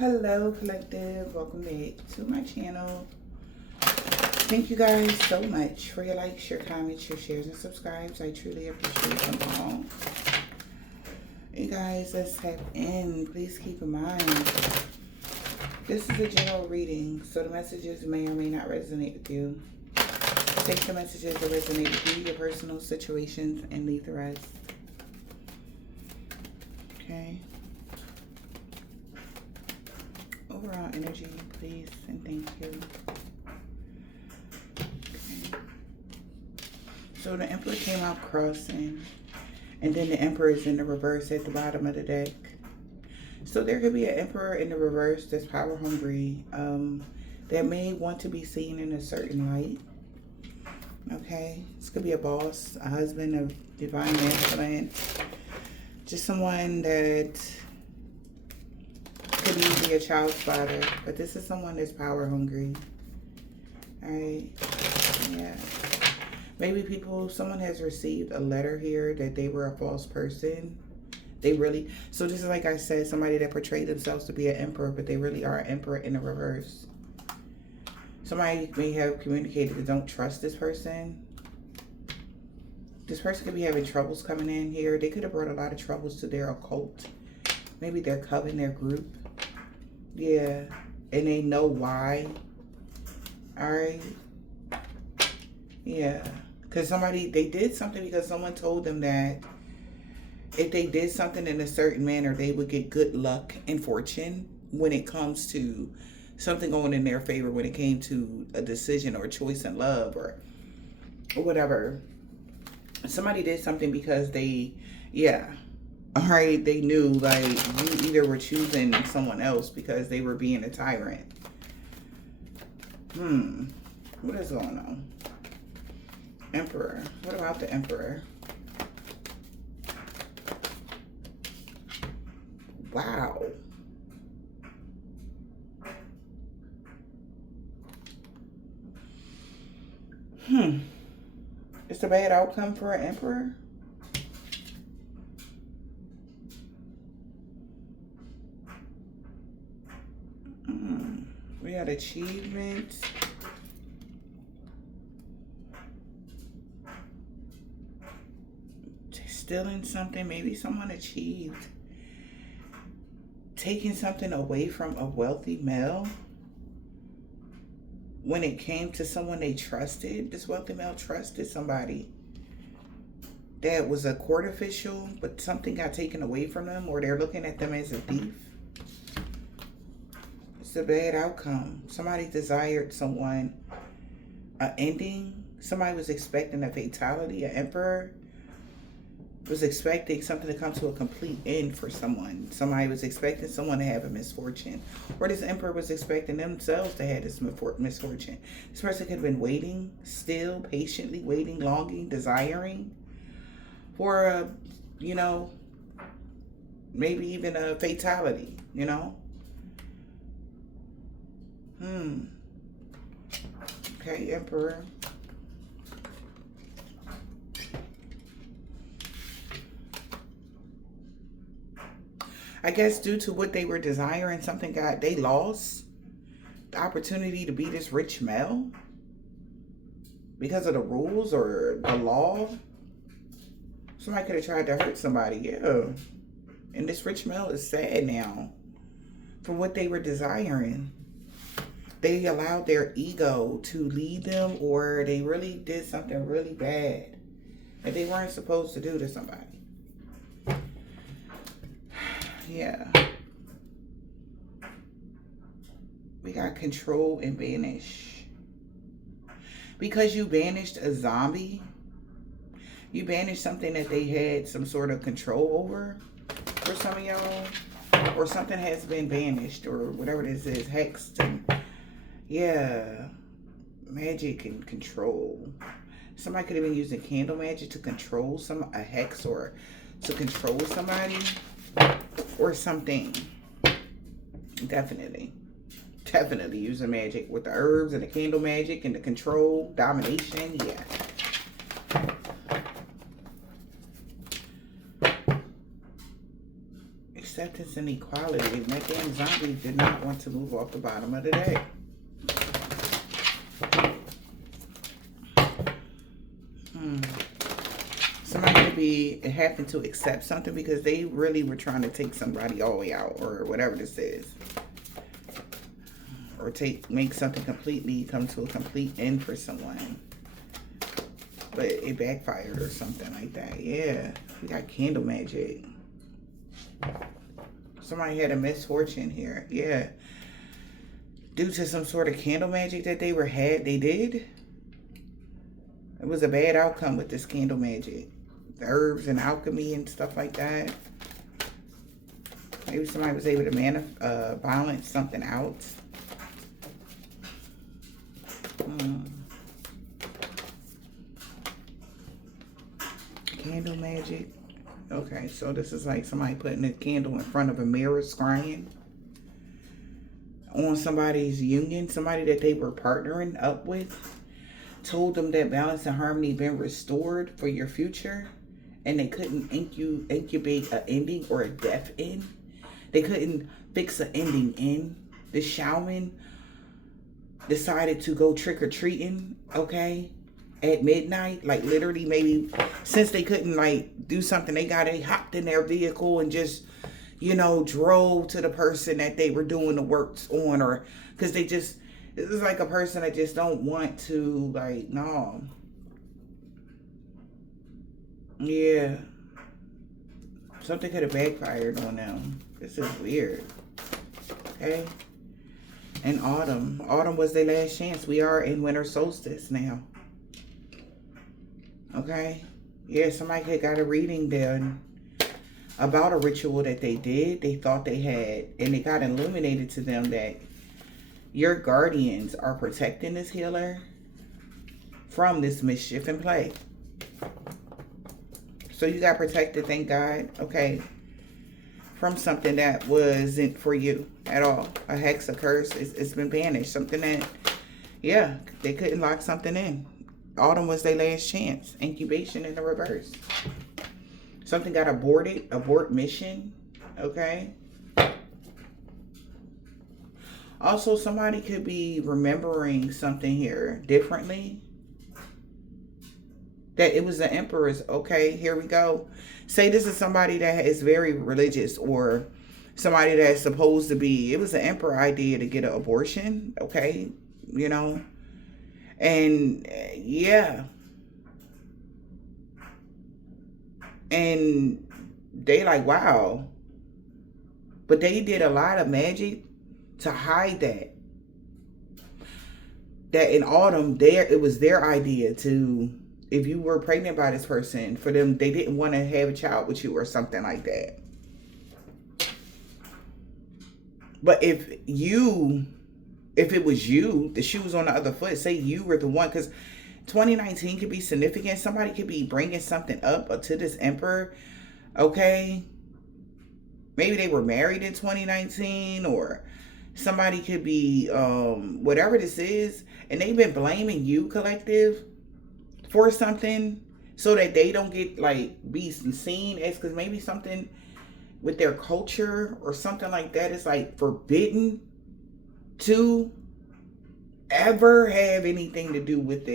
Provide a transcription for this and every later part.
Hello collective, welcome back to my channel. Thank you guys so much for your likes, your comments, your shares, and subscribes. I truly appreciate them all. You guys, let's tap in. Please keep in mind, this is a general reading, so the messages may or may not resonate with you. Take the messages that resonate with you, your personal situations, and leave the rest. Okay. Overall energy, please, and thank you. Okay. So the Emperor came out crossing, and then the Emperor is in the reverse at the bottom of the deck. So there could be an Emperor in the reverse that's power hungry, that may want to be seen in a certain light. Okay, this could be a boss, a husband, a divine masculine, just someone that could even be a child spotter, but this is someone that's power hungry. All right, yeah. Maybe someone has received a letter here that they were a false person. So this is, like I said, somebody that portrayed themselves to be an emperor, but they really are an emperor in the reverse. Somebody may have communicated that don't trust this person. This person could be having troubles coming in here. They could have brought a lot of troubles to their occult. Maybe their coven, their group. Yeah, and they know why. All right. Yeah, because they did something because someone told them that if they did something in a certain manner, they would get good luck and fortune when it comes to something going in their favor, when it came to a decision or a choice in love or whatever. Somebody did something because they knew, like, you either were choosing someone else because they were being a tyrant. What is going on? Emperor. What about the Emperor? Wow. It's a bad outcome for an Emperor? We had achievements. Stealing something. Maybe someone achieved taking something away from a wealthy male. When it came to someone they trusted, this wealthy male trusted somebody that was a court official, but something got taken away from them, or they're looking at them as a thief. It's a bad outcome. Somebody desired someone, an ending. Somebody was expecting a fatality. An emperor was expecting something to come to a complete end for someone. Somebody was expecting someone to have a misfortune. Or this emperor was expecting themselves to have this misfortune. This person could have been waiting, still patiently waiting, longing, desiring for a, maybe even a fatality, Okay, Emperor. I guess due to what they were desiring, they lost the opportunity to be this rich male because of the rules or the law. Somebody could have tried to hurt somebody, yeah. And this rich male is sad now for what they were desiring. They allowed their ego to lead them, or they really did something really bad that they weren't supposed to do to somebody. Yeah. We got control and banish. Because you banished a zombie, you banished something that they had some sort of control over for some of y'all. Or something has been banished, or whatever this is, hexed. And, yeah. Magic and control. Somebody could have been using candle magic to control a hex, or to control somebody. Or something. Definitely using magic with the herbs and the candle magic and the control, domination. Yeah. acceptance and equality. And that damn zombie did not want to move off the bottom of the deck. Somebody could be having to accept something because they really were trying to take somebody all the way out, or whatever this is. Or make something completely come to a complete end for someone. But it backfired or something like that. Yeah. We got candle magic. Somebody had a misfortune here. Yeah. Due to some sort of candle magic that they did. It was a bad outcome with this candle magic. The herbs and alchemy and stuff like that. Maybe somebody was able to balance something out. Candle magic. Okay, so this is like somebody putting a candle in front of a mirror, scrying on somebody's union, somebody that they were partnering up with, told them that balance and harmony been restored for your future, and they couldn't incubate an ending or a death in. They couldn't fix an ending in. The shaman decided to go trick-or-treating, okay, at midnight. Like literally, maybe since they couldn't like do something, they hopped in their vehicle and just, you know, drove to the person that they were doing the works on, or because this is like a person that just don't want to, like, no. Yeah. Something could have backfired on them. This is weird. Okay. And autumn. Autumn was their last chance. We are in winter solstice now. Okay. Yeah, somebody had got a reading done about a ritual that they did. They thought they had, and it got illuminated to them that your guardians are protecting this healer from this mischief and plague. So you got protected, thank God. Okay. From something that wasn't for you at all. A hex, a curse, it's been banished. Something that, yeah, they couldn't lock something in. Autumn was their last chance. Incubation in the reverse. Something got aborted, abort mission, okay? Also, somebody could be remembering something here differently. That it was the emperor's, okay, here we go. Say this is somebody that is very religious, or somebody that's supposed to be, it was the emperor idea to get an abortion, okay, you know, and yeah, and they like, wow, but they did a lot of magic to hide that in autumn there, it was their idea to, if you were pregnant by this person, for them, they didn't want to have a child with you or something like that. But if it was you, the shoe was on the other foot, say you were the one, because 2019 could be significant. Somebody could be bringing something up to this emperor, okay? Maybe they were married in 2019, or somebody could be, whatever this is, and they've been blaming you, collective, for something, so that they don't get, like, be seen as, because maybe something with their culture or something like that is like forbidden to ever have anything to do with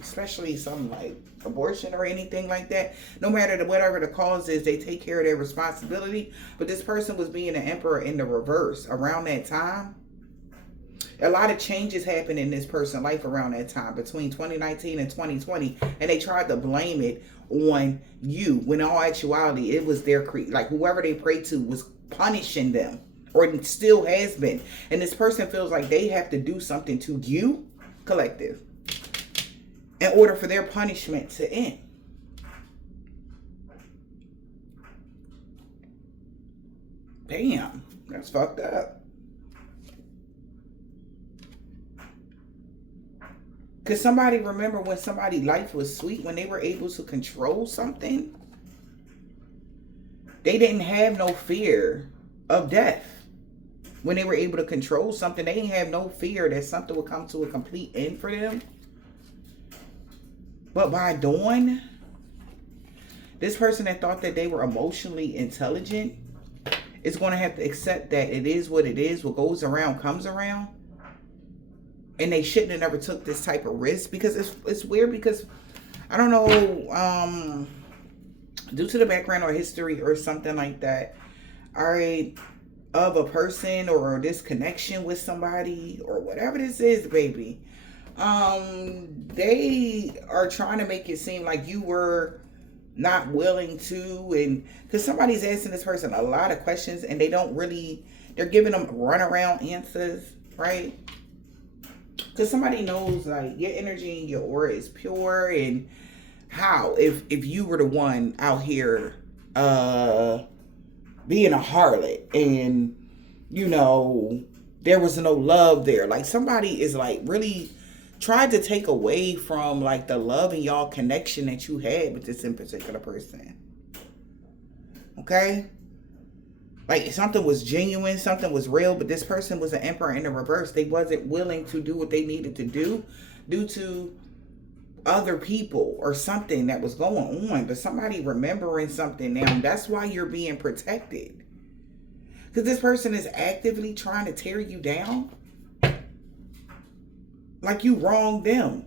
especially something like abortion or anything like that. No matter whatever the cause is, they take care of their responsibility. But this person was being an emperor in the reverse around that time. A lot of changes happened in this person's life around that time, between 2019 and 2020, and they tried to blame it on you, when in all actuality it was their like whoever they prayed to was punishing them, or it still has been. And this person feels like they have to do something to you, collective, in order for their punishment to end. Damn, that's fucked up. Could somebody remember when somebody's life was sweet, when they were able to control something? They didn't have no fear of death. When they were able to control something, they didn't have no fear that something would come to a complete end for them. But by dawn, this person that thought that they were emotionally intelligent is going to have to accept that it is what it is. What goes around comes around. And they shouldn't have never took this type of risk, because it's weird, because I don't know, due to the background or history or something like that, all right, of a person or this connection with somebody or whatever this is, baby, they are trying to make it seem like you were not willing to, and because somebody's asking this person a lot of questions and they don't really, they're giving them runaround answers, right? Because somebody knows, like, your energy and your aura is pure, and how if you were the one out here being a harlot, and you know there was no love there, like somebody is like really tried to take away from like the love and y'all connection that you had with this in particular person. Okay, like something was genuine, something was real, but this person was an emperor in the reverse. They wasn't willing to do what they needed to do due to other people or something that was going on. But somebody remembering something now, that's why you're being protected. Because this person is actively trying to tear you down. Like you wronged them.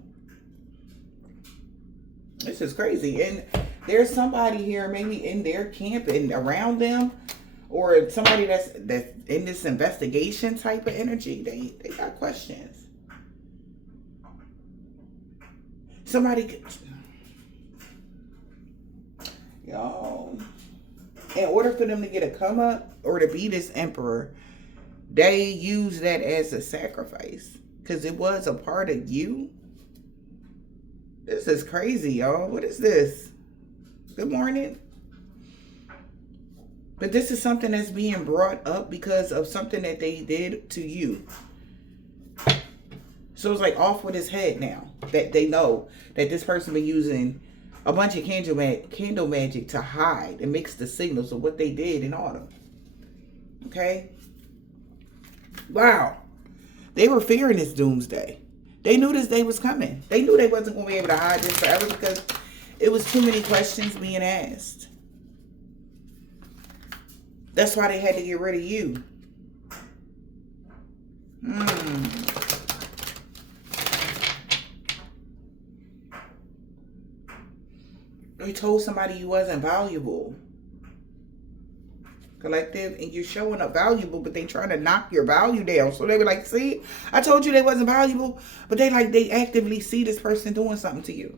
This is crazy. And there's somebody here maybe in their camp and around them, or somebody that's in this investigation type of energy. They got questions. Somebody, y'all, in order for them to get a come up or to be this emperor, they use that as a sacrifice, because it was a part of you. This is crazy, y'all. What is this? Good morning. But this is something that's being brought up because of something that they did to you. So it's like off with his head now, that they know that this person been using a bunch of candle magic to hide and mix the signals of what they did in autumn. Okay? Wow. They were fearing this doomsday. They knew this day was coming. They knew they wasn't going to be able to hide this forever, because it was too many questions being asked. That's why they had to get rid of you. You told somebody you wasn't valuable. Collective, and you're showing up valuable, but they trying to knock your value down. So they were like, see, I told you they wasn't valuable, but they actively see this person doing something to you.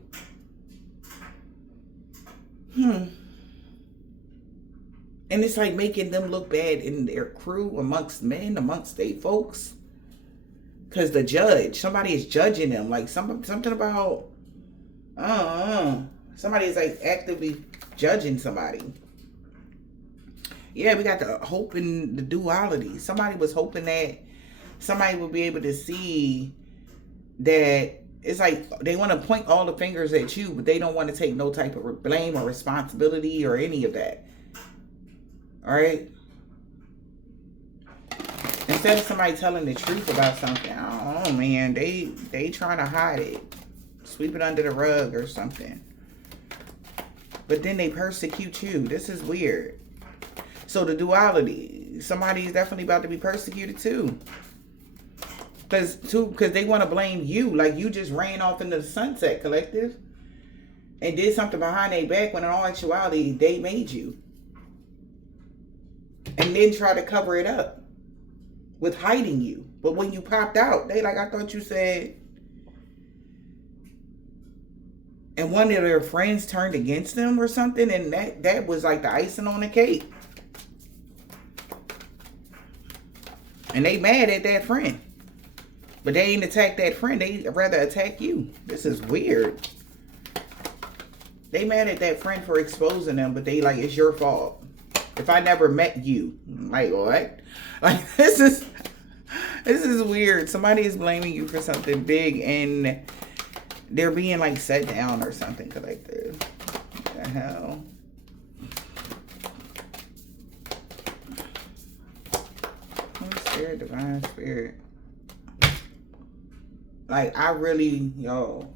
And it's like making them look bad in their crew, amongst men, amongst they folks. Because the judge, somebody is judging them. Like something about, somebody is like actively judging somebody. Yeah, we got the hope in the duality. Somebody was hoping that somebody would be able to see that it's like they want to point all the fingers at you, but they don't want to take no type of blame or responsibility or any of that. All right? Instead of somebody telling the truth about something, oh man, they trying to hide it. Sweep it under the rug or something. But then they persecute you. This is weird. So the duality, somebody is definitely about to be persecuted too. Because they want to blame you. Like you just ran off into the sunset, collective. And did something behind their back when in all actuality, they made you. And then try to cover it up with hiding you. But when you popped out, they like, I thought you said. And one of their friends turned against them or something. And that was like the icing on the cake. And they mad at that friend. But they ain't attack that friend. They rather attack you. This is weird. They mad at that friend for exposing them. But they like, it's your fault. If I never met you. Like, what? Like, this is weird. Somebody is blaming you for something big. And they're being like set down or something collective. What the hell? Spirit, divine spirit. Like, I really, yo.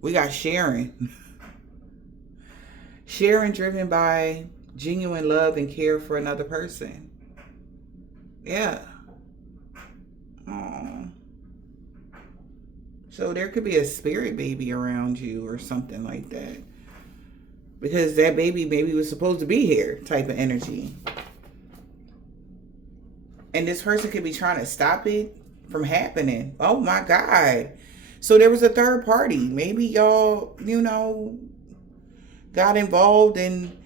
We got Sharon. Sharon driven by genuine love and care for another person. Yeah. Aww. So there could be a spirit baby around you or something like that. Because that baby maybe was supposed to be here type of energy. And this person could be trying to stop it from happening. Oh my God. So there was a third party. Maybe y'all, got involved and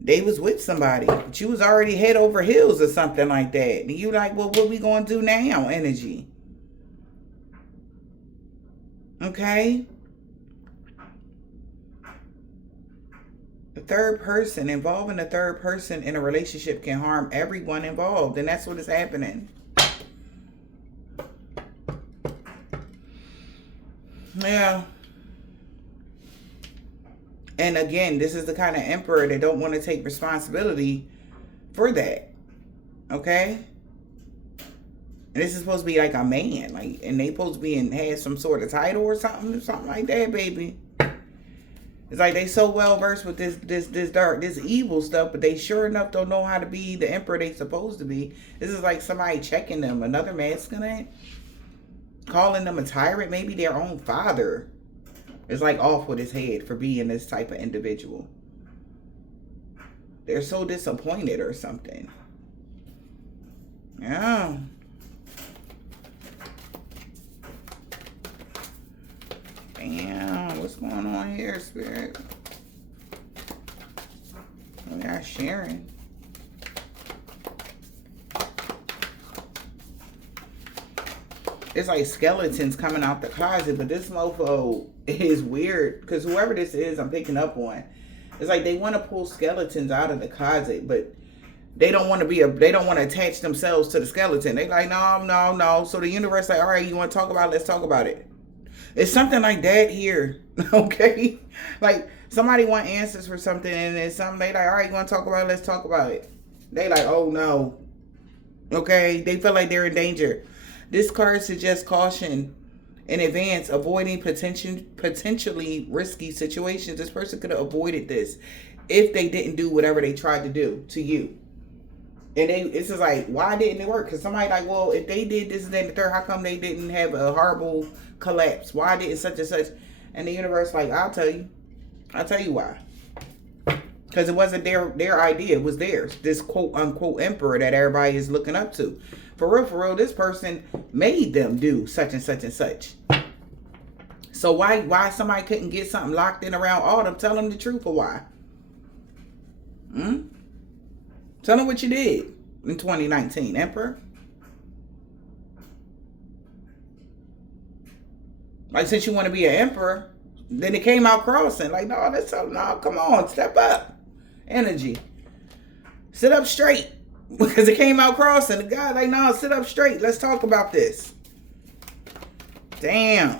they was with somebody. But you was already head over heels or something like that. And you like, well, what we going to do now? Energy. Okay? The third person, involving a third person in a relationship can harm everyone involved. And that's what is happening. Yeah. And again, this is the kind of emperor that don't want to take responsibility for that. Okay? And this is supposed to be like a man. Like, and they supposed to be had some sort of title or something like that, baby. It's like they so well versed with this dark, this evil stuff, but they sure enough don't know how to be the emperor they supposed to be. This is like somebody checking them, another masculine, calling them a tyrant, maybe their own father. It's like off with his head for being this type of individual. They're so disappointed or something. Yeah. Damn, what's going on here, Spirit? We got Sharon. It's like skeletons coming out the closet, but this mofo is weird because whoever this is, I'm picking up on. It's like they want to pull skeletons out of the closet, but they don't want to they don't want to attach themselves to the skeleton. They like, no. So the universe like, all right, you want to talk about it? Let's talk about it. It's something like that here, okay? Like somebody want answers for something, and it's something they like, all right, you want to talk about it? Let's talk about it. They like, oh no, okay? They feel like they're in danger. This card suggests caution in advance, avoiding potentially risky situations. This person could have avoided this if they didn't do whatever they tried to do to you. And it's just like, why didn't it work? Because somebody like, well, if they did this and then the third, how come they didn't have a horrible collapse? Why didn't such and such? And the universe like, I'll tell you why. Because it wasn't their idea, it was theirs. This quote unquote emperor that everybody is looking up to. For real, this person made them do such and such and such. So why somebody couldn't get something locked in around autumn? Tell them the truth or why? Tell them what you did in 2019, Emperor. Like, since you want to be an emperor, then it came out crossing. Like, no, come on, step up. Energy. Sit up straight. Because it came out crossing. The guy like, no, sit up straight. Let's talk about this. Damn.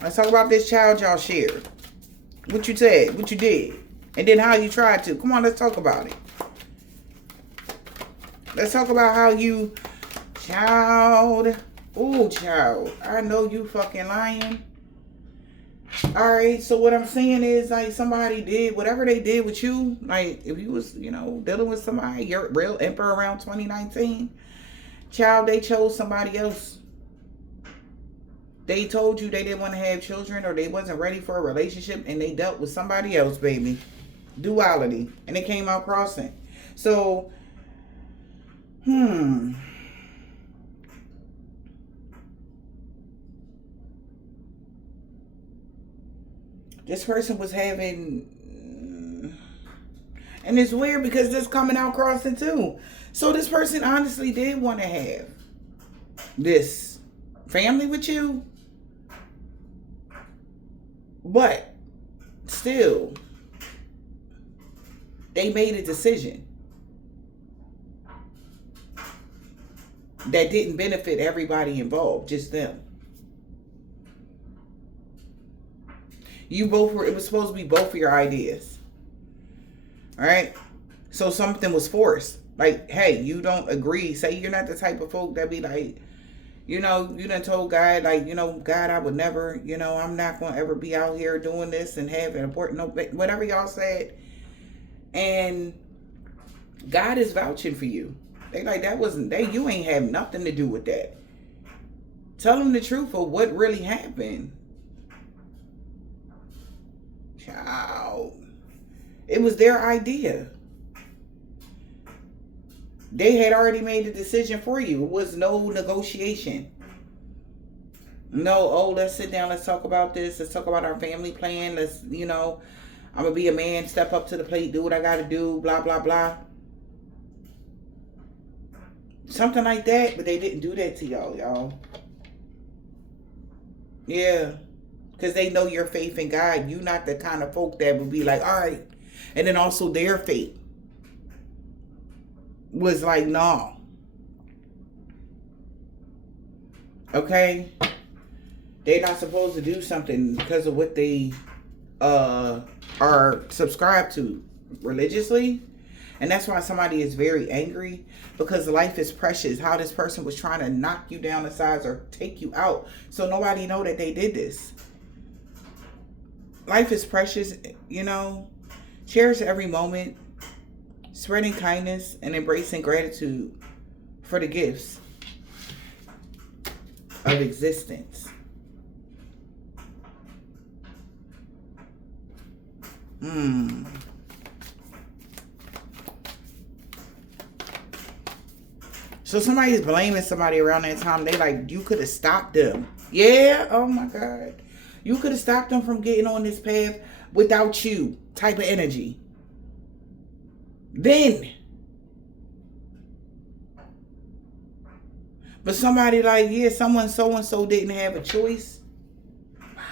Let's talk about this child y'all shared. What you said, what you did. And then how you tried to. Come on, let's talk about it. Let's talk about how you, child. Ooh, child. I know you fucking lying. Alright, so what I'm saying is, like, somebody did whatever they did with you. Like, if you was, dealing with somebody, your real emperor around 2019, child, they chose somebody else. They told you they didn't want to have children or they wasn't ready for a relationship and they dealt with somebody else, baby. Duality. And it came out crossing. So, this person was having, and it's weird because this coming out crossing too. So this person honestly did want to have this family with you, but still, they made a decision that didn't benefit everybody involved, just them. You both were, it was supposed to be both of your ideas. All right? So something was forced. Like, hey, you don't agree. Say you're not the type of folk that be like, you done told God, like, God, I would never, I'm not going to ever be out here doing this and have an important, whatever y'all said. And God is vouching for you. They like, that wasn't, you ain't have nothing to do with that. Tell them the truth of what really happened. Child. It was their idea. They had already made the decision for you. It was no negotiation. No, oh, let's sit down. Let's talk about this. Let's talk about our family plan. Let's, I'm going to be a man, step up to the plate, do what I got to do, blah, blah, blah. Something like that, but they didn't do that to y'all. Yeah. Because they know your faith in God. You're not the kind of folk that would be like, all right. And then also their faith was like, no. Okay? They're not supposed to do something because of what they are subscribed to religiously. And that's why somebody is very angry, because life is precious. How this person was trying to knock you down the sides or take you out, so nobody know that they did this. Life is precious, Cherish every moment, spreading kindness and embracing gratitude for the gifts of existence. So somebody's blaming somebody around that time. They like, you could have stopped them. Yeah, oh my God. You could have stopped them from getting on this path without you type of energy. Then. But somebody like, yeah, someone so-and-so didn't have a choice.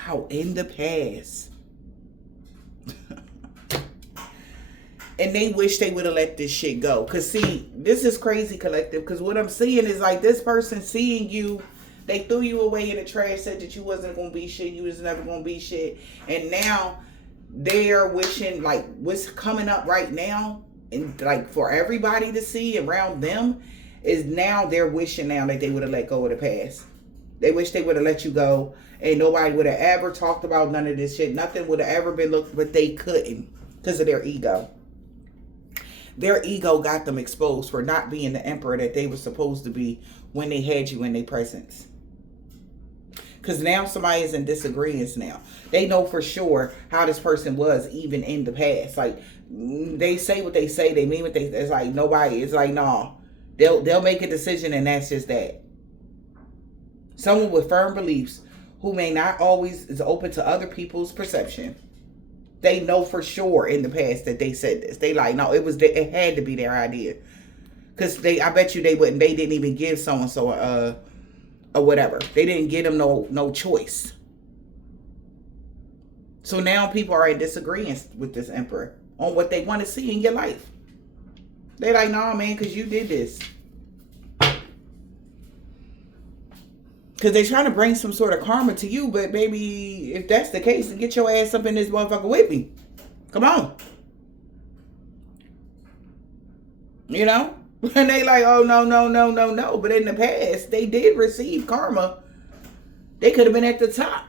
Wow, in the past. And they wish they would have let this shit go. Because, see, this is crazy, collective. Because what I'm seeing is like this person seeing you. They threw you away in the trash, said that you wasn't going to be shit. You was never going to be shit. And now they're wishing, like, what's coming up right now, and like for everybody to see around them, is now they're wishing now that they would have let go of the past. They wish they would have let you go. And nobody would have ever talked about none of this shit. Nothing would have ever been looked, but they couldn't because of their ego. Their ego got them exposed for not being the emperor that they were supposed to be when they had you in their presence. Because now somebody is in disagreement now. They know for sure how this person was even in the past. Like, they say what they say. They mean what they... It's like nobody... It's like, no. They'll make a decision and that's just that. Someone with firm beliefs who may not always is open to other people's perception. They know for sure in the past that they said this. They like, no, it had to be their idea. Because I bet you they didn't even give so-and-so or whatever. They didn't give them no choice. So now people are in disagreement with this emperor on what they want to see in your life. They like, nah, man, because you did this. Because they're trying to bring some sort of karma to you. But baby, if that's the case, then get your ass up in this motherfucker with me. Come on. And they like, oh, no. But in the past, they did receive karma. They could have been at the top.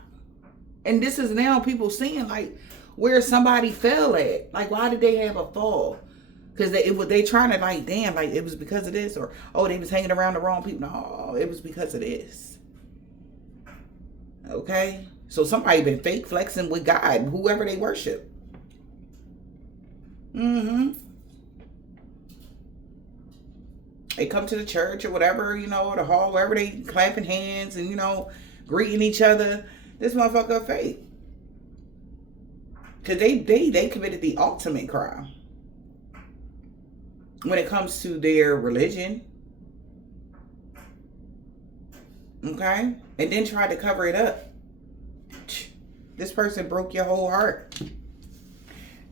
And this is now people seeing like where somebody fell at. Like, why did they have a fall? Because they trying to like, damn, like it was because of this. Or, oh, they was hanging around the wrong people. No, it was because of this. Okay? So somebody been fake flexing with God, whoever they worship. They come to the church or whatever, or the hall, wherever they clapping hands and, greeting each other. This motherfucker fake. Because they committed the ultimate crime. When it comes to their religion. Okay? And then tried to cover it up. This person broke your whole heart.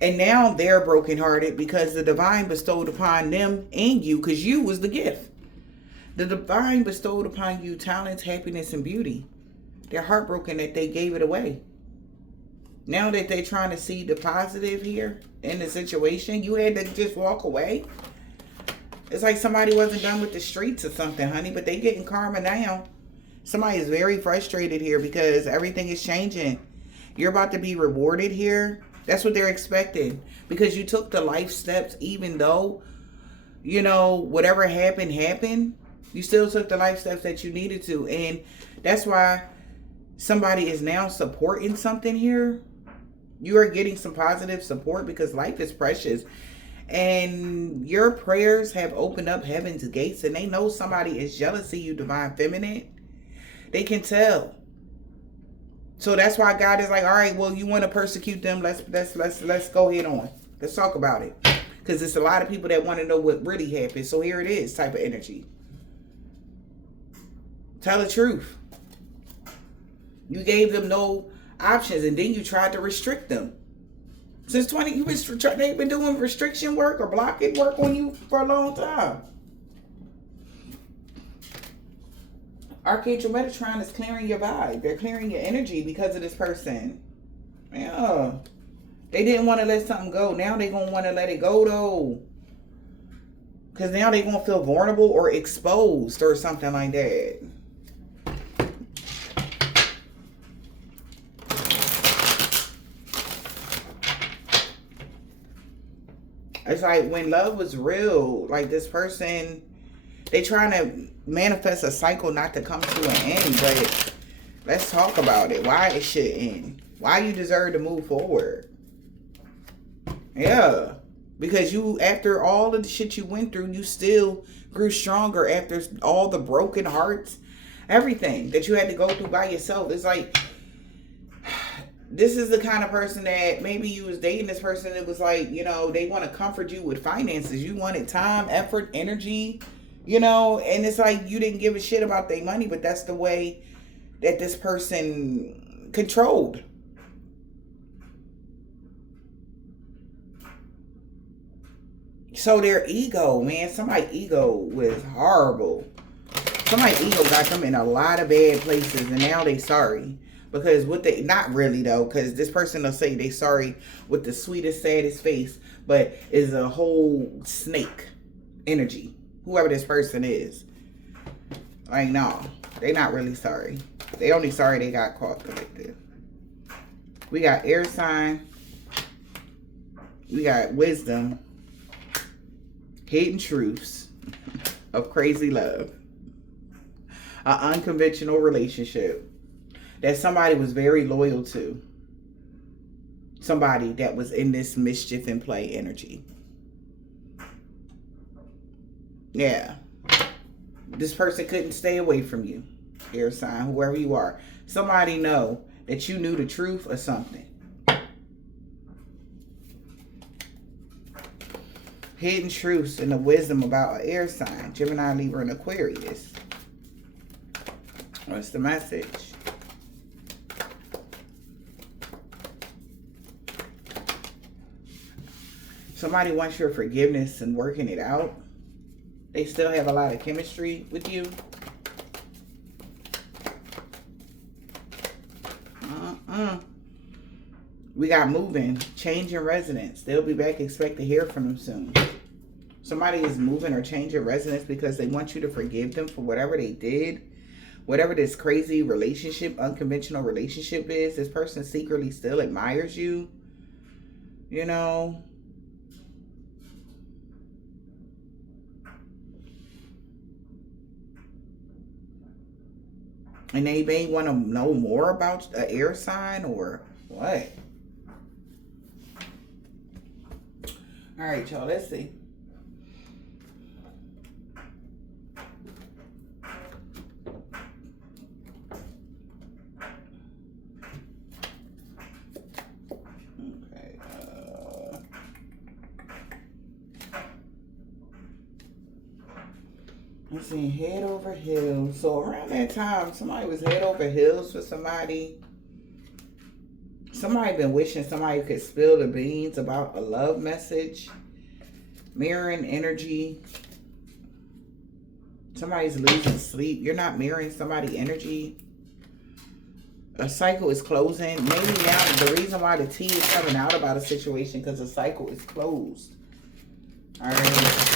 And now they're brokenhearted because the divine bestowed upon them and you, because you was the gift. The divine bestowed upon you talents, happiness, and beauty. They're heartbroken that they gave it away. Now that they're trying to see the positive here in the situation, you had to just walk away. It's like somebody wasn't done with the streets or something, honey, but they getting karma now. Somebody is very frustrated here because everything is changing. You're about to be rewarded here. That's what they're expecting. Because you took the life steps even though you know, whatever happened, happened. You still took the life steps that you needed to. And that's why somebody is now supporting something here. You are getting some positive support because life is precious. And your prayers have opened up heaven's gates, and they know somebody is jealous of you, divine feminine. They can tell. So that's why God is like, all right, well, you want to persecute them. Let's go ahead on. Let's talk about it. Because it's a lot of people that want to know what really happened. So here it is, type of energy. Tell the truth. You gave them no options, and then you tried to restrict them. Since they've been doing restriction work or blocking work on you for a long time. Archangel Metatron is clearing your vibe. They're clearing your energy because of this person. Yeah. They didn't want to let something go. Now they're going to want to let it go, though. Because now they're going to feel vulnerable or exposed or something like that. It's like when love was real, like this person, they trying to manifest a cycle not to come to an end, but let's talk about it. Why it should end. Why you deserve to move forward. Yeah. Because you, after all of the shit you went through, you still grew stronger after all the broken hearts. Everything that you had to go through by yourself. It's like, this is the kind of person that maybe you was dating this person. It was like, you know, they want to comfort you with finances. You wanted time, effort, energy, you know, and it's like you didn't give a shit about their money, but that's the way that this person controlled. So their ego, man, somebody's ego was horrible. Somebody's ego got them in a lot of bad places, and now they sorry. Because what they, not really though, because this person will say they sorry with the sweetest, saddest face, but is a whole snake energy. Whoever this person is. Like, no, they not really sorry. They only sorry they got caught collective. We got air sign. We got wisdom. Hidden truths of crazy love. An unconventional relationship that somebody was very loyal to. Somebody that was in this mischief and play energy. Yeah. This person couldn't stay away from you. Air sign, whoever you are. Somebody know that you knew the truth or something. Hidden truths and the wisdom about an air sign. Gemini, Libra, and Aquarius. What's the message? Somebody wants your forgiveness and working it out. They still have a lot of chemistry with you. We got moving, changing residence. They'll be back. Expect to hear from them soon. Somebody is moving or changing residence because they want you to forgive them for whatever they did. Whatever this crazy relationship, unconventional relationship is. This person secretly still admires you. You know. And they may want to know more about an air sign or what. All right, y'all, let's see. Okay. Let's see, head over heels. So around that time, somebody was head over heels for somebody. Somebody been wishing somebody could spill the beans about a love message. Mirroring energy. Somebody's losing sleep. You're not mirroring somebody's energy. A cycle is closing. Maybe now the reason why the tea is coming out about a situation because the cycle is closed. All right.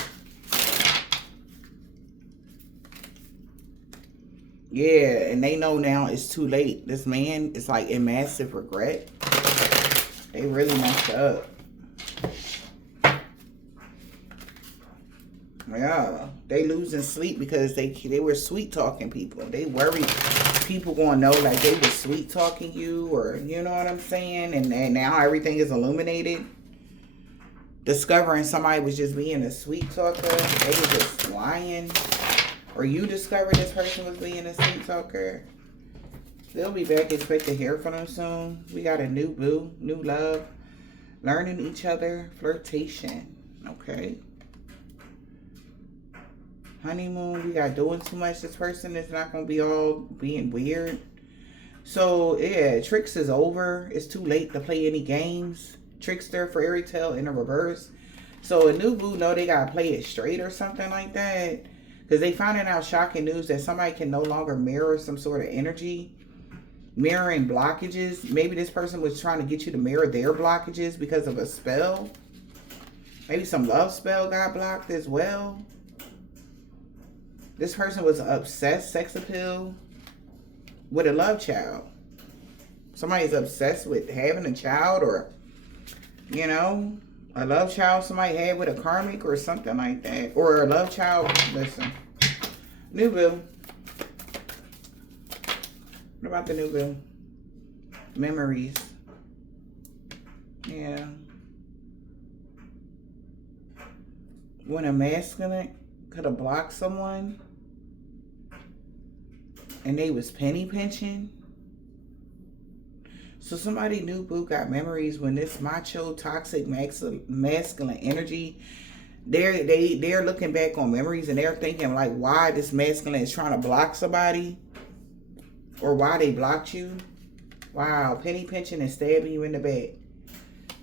Yeah, and they know now it's too late. This man is like in massive regret. They really messed up. Yeah, they losing sleep because they were sweet talking people. They worried people gonna know like they were sweet talking you, or you know what I'm saying. And now everything is illuminated. Discovering somebody was just being a sweet talker. They were just lying, or you discovered this person was being a sweet talker. They'll be back. Expect to hear from them soon. We got a new boo, new love, learning each other, flirtation. Okay. Honeymoon, we got doing too much. This person is not going to be all being weird. So, yeah, tricks is over. It's too late to play any games. Trickster, fairy tale in the reverse. So, a new boo know they got to play it straight or something like that. Because they finding out shocking news that somebody can no longer mirror some sort of energy. Mirroring blockages. Maybe this person was trying to get you to mirror their blockages because of a spell. Maybe some love spell got blocked as well. This person was obsessed, sex appeal, with a love child. Somebody's obsessed with having a child, or, you know, a love child somebody had with a karmic or something like that. Or a love child, listen. New boo. What about the new boo? Memories. Yeah. When a masculine could have blocked someone and they was penny pinching. So somebody new boo got memories when this macho, toxic, masculine energy, they're looking back on memories and they're thinking like why this masculine is trying to block somebody, or why they blocked you. Wow, penny pinching and stabbing you in the back.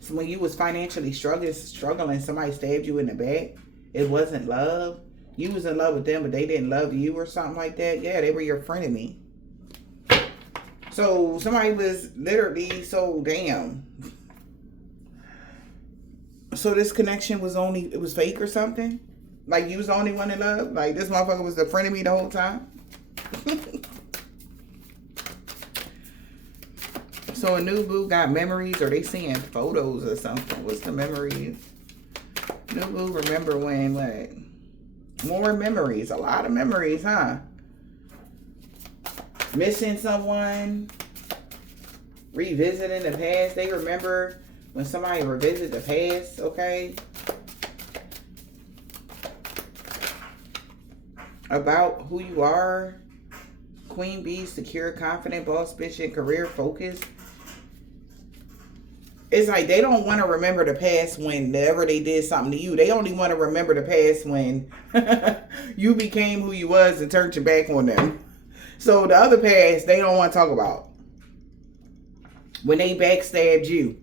So when you was financially struggling, somebody stabbed you in the back. It wasn't love. You was in love with them, but they didn't love you or something like that. Yeah, they were your frenemy. So somebody was literally so damn. So this connection was it was fake or something? Like you was the only one in love? Like this motherfucker was the frenemy the whole time? So a new boo got memories, or they seeing photos or something. What's the memories? New boo remember when, what? More memories. A lot of memories, huh? Missing someone. Revisiting the past. They remember when somebody revisit the past, okay? About who you are. Queen bee, secure, confident, boss bitch, and career focused. It's like they don't want to remember the past whenever they did something to you. They only want to remember the past when you became who you was and turned your back on them. So the other past, they don't want to talk about. When they backstabbed you,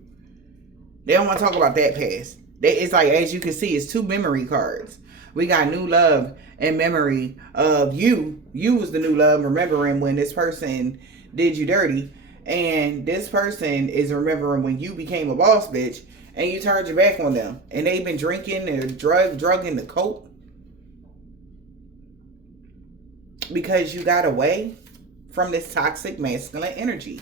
they don't want to talk about that past. It's like, as you can see, it's two memory cards. We got new love and memory of you. You was the new love, remembering when this person did you dirty. And this person is remembering when you became a boss bitch and you turned your back on them. And they've been drinking or drugging the coke because you got away from this toxic masculine energy.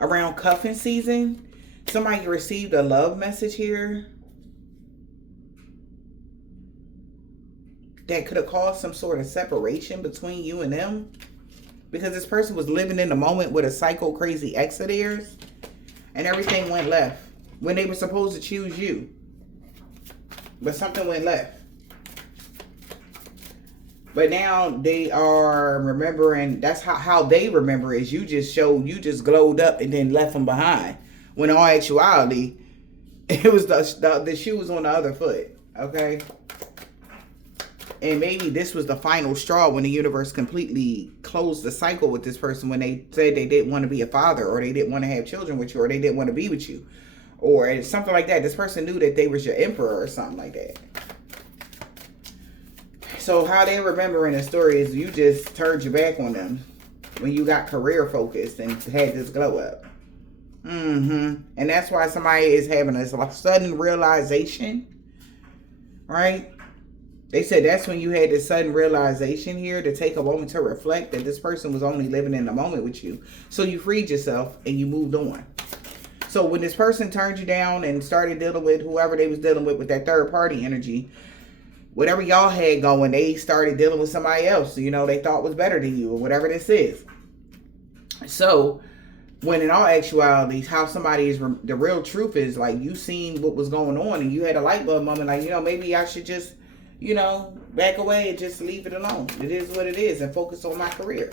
Around cuffing season, somebody received a love message here that could have caused some sort of separation between you and them. Because this person was living in the moment with a psycho crazy ex of theirs. And everything went left. When they were supposed to choose you. But something went left. But now they are remembering. That's how they remember is you just glowed up and then left them behind. When in all actuality, it was the shoe was on the other foot. Okay? And maybe this was the final straw when the universe completely closed the cycle with this person when they said they didn't want to be a father, or they didn't want to have children with you, or they didn't want to be with you, or something like that. This person knew that they was your emperor or something like that. So how they remembering the story is you just turned your back on them when you got career focused and had this glow up. And that's why somebody is having a sudden realization, right? They said that's when you had this sudden realization here to take a moment to reflect that this person was only living in the moment with you. So you freed yourself and you moved on. So when this person turned you down and started dealing with whoever they was dealing with that third party energy, whatever y'all had going, they started dealing with somebody else, you know, they thought was better than you or whatever this is. So, when in all actuality, how somebody is, the real truth is, like, you seen what was going on and you had a light bulb moment, like, you know, maybe I should just, you know, back away and just leave it alone. It is what it is and focus on my career.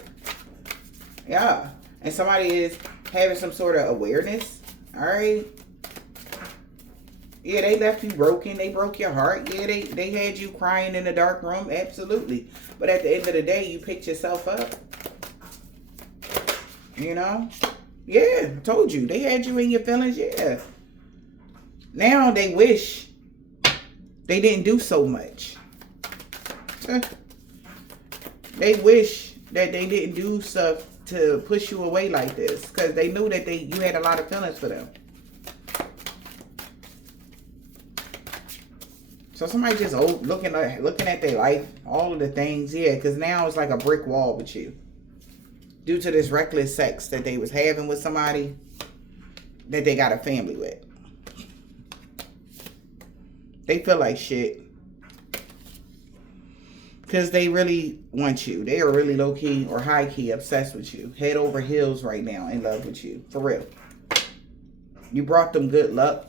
Yeah. And somebody is having some sort of awareness. All right. Yeah, they left you broken. They broke your heart. Yeah, they had you crying in the dark room. Absolutely. But at the end of the day, you picked yourself up. You know? Yeah, I told you. They had you in your feelings. Yeah. Now they wish they didn't do so much. They wish that they didn't do stuff to push you away like this, because they knew that you had a lot of feelings for them. So somebody just looking at their life, all of the things, yeah, because now it's like a brick wall with you. Due to this reckless sex that they was having with somebody that they got a family with. They feel like shit. Because they really want you. They are really low-key or high-key obsessed with you. Head over heels right now in love with you. For real. You brought them good luck.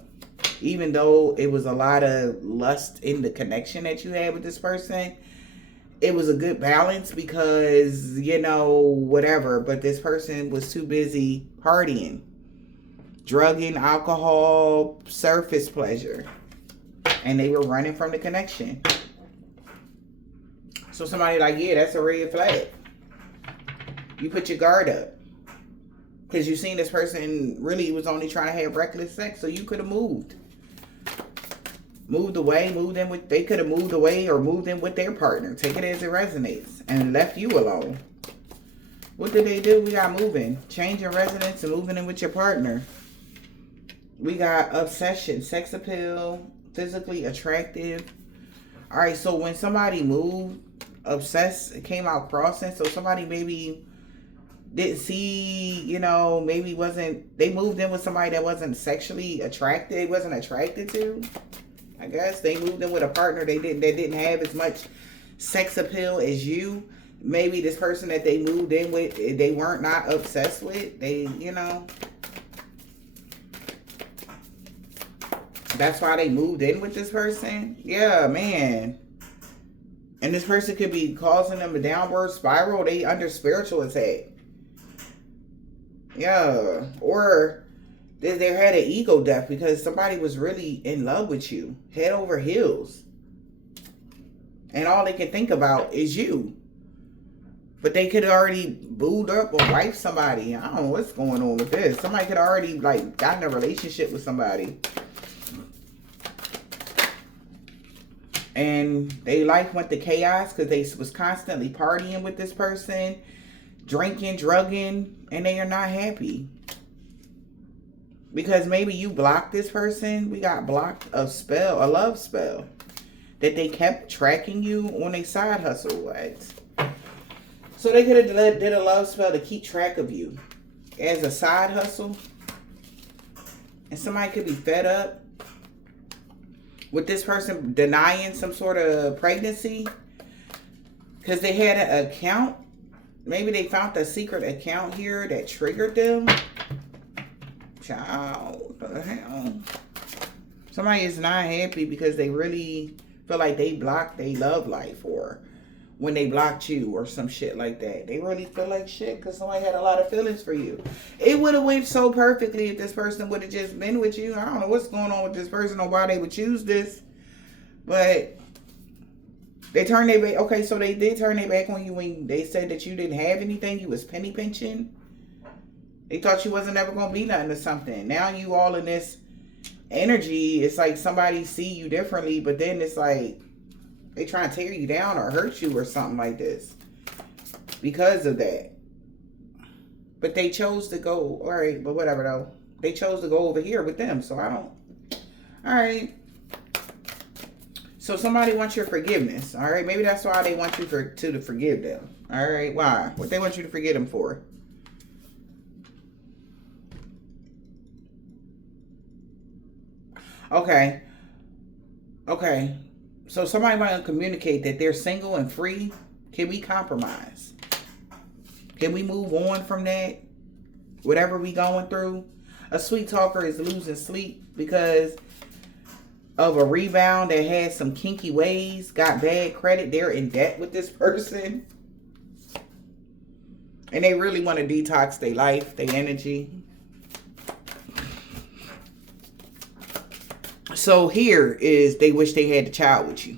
Even though it was a lot of lust in the connection that you had with this person. It was a good balance because, you know, whatever. But this person was too busy partying. Drugging, alcohol, surface pleasure. And they were running from the connection. So somebody like, yeah, that's a red flag. You put your guard up. Because you seen this person really was only trying to have reckless sex. So you could have moved. Moved away, they could have moved away or moved in with their partner. Take it as it resonates. And left you alone. What did they do? We got moving. Changing residence and moving in with your partner. We got obsession, sex appeal, physically attractive. All right, so when somebody moved, obsessed, it came out crossing. So somebody maybe didn't see, you know, maybe they moved in with somebody that wasn't sexually attracted, wasn't attracted to. I guess they moved in with a partner that didn't have as much sex appeal as you. Maybe this person that they moved in with, they weren't not obsessed with. They, you know. That's why they moved in with this person. Yeah, man. And this person could be causing them a downward spiral. They under spiritual attack. Yeah. Or they had an ego death because somebody was really in love with you. Head over heels. And all they can think about is you. But they could have already booed up or wiped somebody. I don't know what's going on with this. Somebody could already like gotten a relationship with somebody. And their life went to chaos because they was constantly partying with this person. Drinking, drugging. And they are not happy. Because maybe you blocked this person. We got blocked a love spell. That they kept tracking you on a side hustle. What? So they could have did a love spell to keep track of you. As a side hustle. And somebody could be fed up with this person denying some sort of pregnancy. Because they had an account. Maybe they found a secret account here that triggered them. Child, what the hell? Somebody is not happy because they really feel like they blocked their love life, or when they blocked you or some shit like that. They really feel like shit because somebody had a lot of feelings for you. It would have went so perfectly if this person would have just been with you. I don't know what's going on with this person or why they would choose this. But they turned their back. Okay, so they did turn their back on you when they said that you didn't have anything. You was penny pinching. They thought you wasn't ever going to be nothing or something. Now you all in this energy. It's like somebody see you differently, but then it's like they trying to tear you down or hurt you or something like this. Because of that. But they chose to go, all right, but whatever though. They chose to go over here with them, so I don't. All right. So somebody wants your forgiveness, all right? Maybe that's why they want you to forgive them, all right? Why? What they want you to forgive them for? Okay. So somebody might communicate that they're single and free. Can we compromise? Can we move on from that? Whatever we going through. A sweet talker is losing sleep because of a rebound that has some kinky ways, got bad credit. They're in debt with this person. And they really want to detox their life, their energy. So here is, they wish they had a child with you.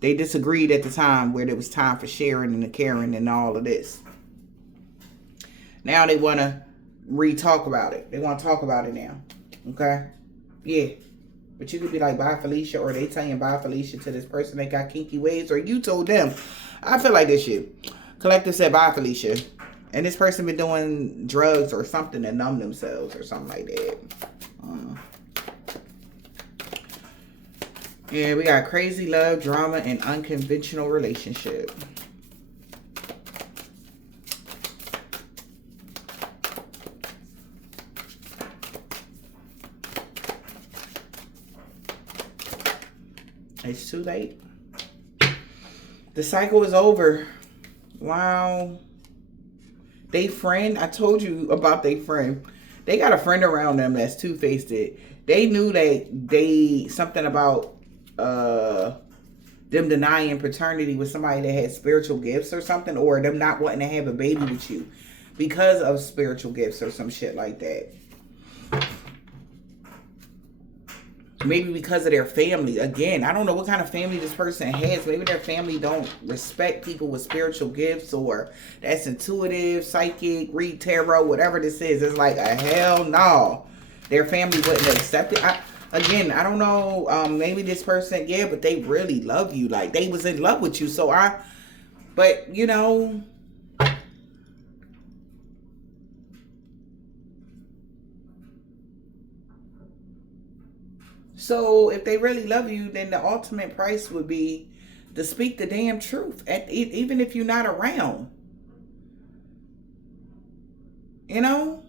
They disagreed at the time where there was time for sharing and the caring and all of this. Now they want to re-talk about it. They want to talk about it now. Okay? Yeah. But you could be like, bye, Felicia. Or they telling bye, Felicia, to this person that got kinky ways. Or you told them. I feel like this shit. Collective said, bye, Felicia. And this person been doing drugs or something to numb themselves or something like that. Yeah, we got crazy love, drama, and unconventional relationship. It's too late. The cycle is over. Wow. They friend, I told you about they friend. They got a friend around them that's two-faced. They knew that something about them denying paternity with somebody that had spiritual gifts or something, or them not wanting to have a baby with you because of spiritual gifts or some shit like that. Maybe because of their family. Again, I don't know what kind of family this person has. Maybe their family don't respect people with spiritual gifts, or that's intuitive, psychic, read tarot, whatever this is. It's like a hell no. Their family wouldn't accept it. I don't know. Maybe this person, yeah, but they really love you. Like, they was in love with you. But, you know, so if they really love you, then the ultimate price would be to speak the damn truth, even if you're not around. You know?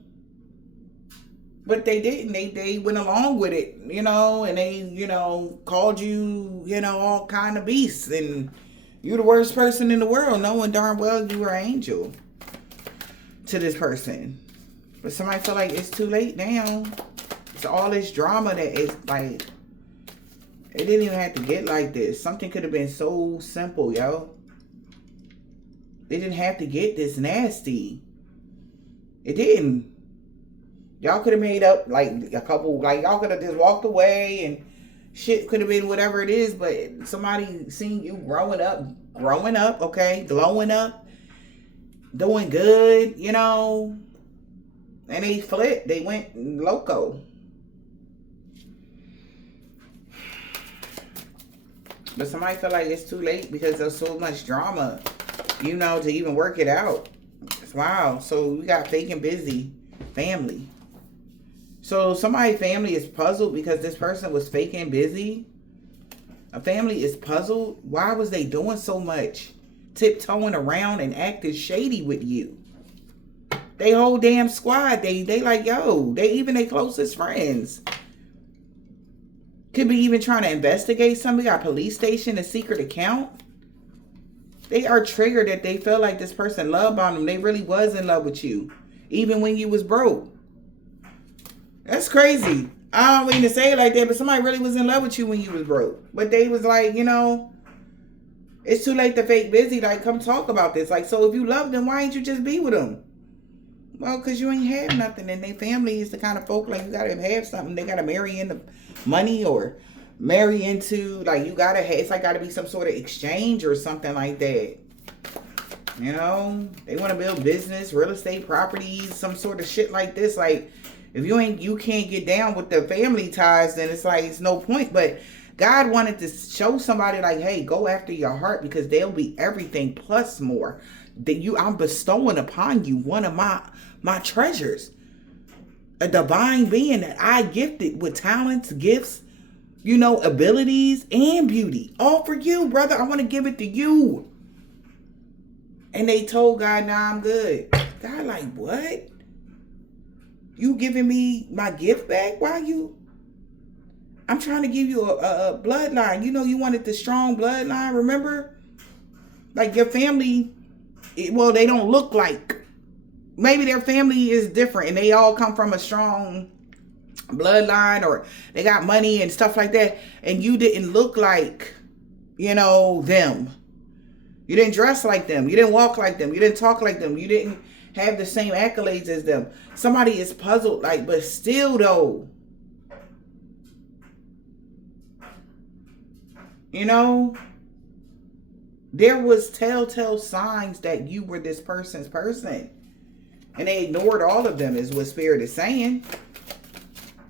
But they didn't. They went along with it, you know, and they, you know, called you, you know, all kind of beasts. And you're the worst person in the world, knowing darn well you were an angel to this person. But somebody feel like it's too late now. It's all this drama that is like, it didn't even have to get like this. Something could have been so simple, yo. They didn't have to get this nasty. It didn't. Y'all could have made up like a couple, like y'all could have just walked away and shit could have been whatever it is, but somebody seen you growing up, okay, glowing up, doing good, you know, and they flipped, they went loco. But somebody feel like it's too late because there's so much drama, you know, to even work it out. Wow. So we got fake and busy family. So somebody's family is puzzled because this person was fake and busy. A family is puzzled. Why was they doing so much? Tiptoeing around and acting shady with you. They whole damn squad. They like, yo, they closest friends. Could be even trying to investigate something. Got police station, a secret account. They are triggered that they feel like this person loved on them. They really was in love with you. Even when you was broke. That's crazy. I don't mean to say it like that, but somebody really was in love with you when you was broke. But they was like, you know, it's too late to fake busy. Like, come talk about this. Like, so if you love them, why ain't you just be with them? Well, because you ain't have nothing. And their family is the kind of folk, like, you got to have something. They got to marry into money or marry into, like, you got to have, it's like got to be some sort of exchange or something like that. You know, they want to build business, real estate, properties, some sort of shit like this. Like, if you can't get down with the family ties, then it's like, it's no point. But God wanted to show somebody like, hey, go after your heart because they'll be everything plus more. That I'm bestowing upon you one of my treasures. A divine being that I gifted with talents, gifts, you know, abilities, and beauty. All for you, brother. I want to give it to you. And they told God, nah, I'm good. God like, what? You giving me my gift back? Why you? I'm trying to give you a bloodline. You know, you wanted the strong bloodline, remember? Like your family, well, they don't look like. Maybe their family is different and they all come from a strong bloodline, or they got money and stuff like that. And you didn't look like, you know, them. You didn't dress like them. You didn't walk like them. You didn't talk like them. You didn't have the same accolades as them. Somebody is puzzled, like, but still though, you know, there was telltale signs that you were this person's person. And they ignored all of them is what Spirit is saying.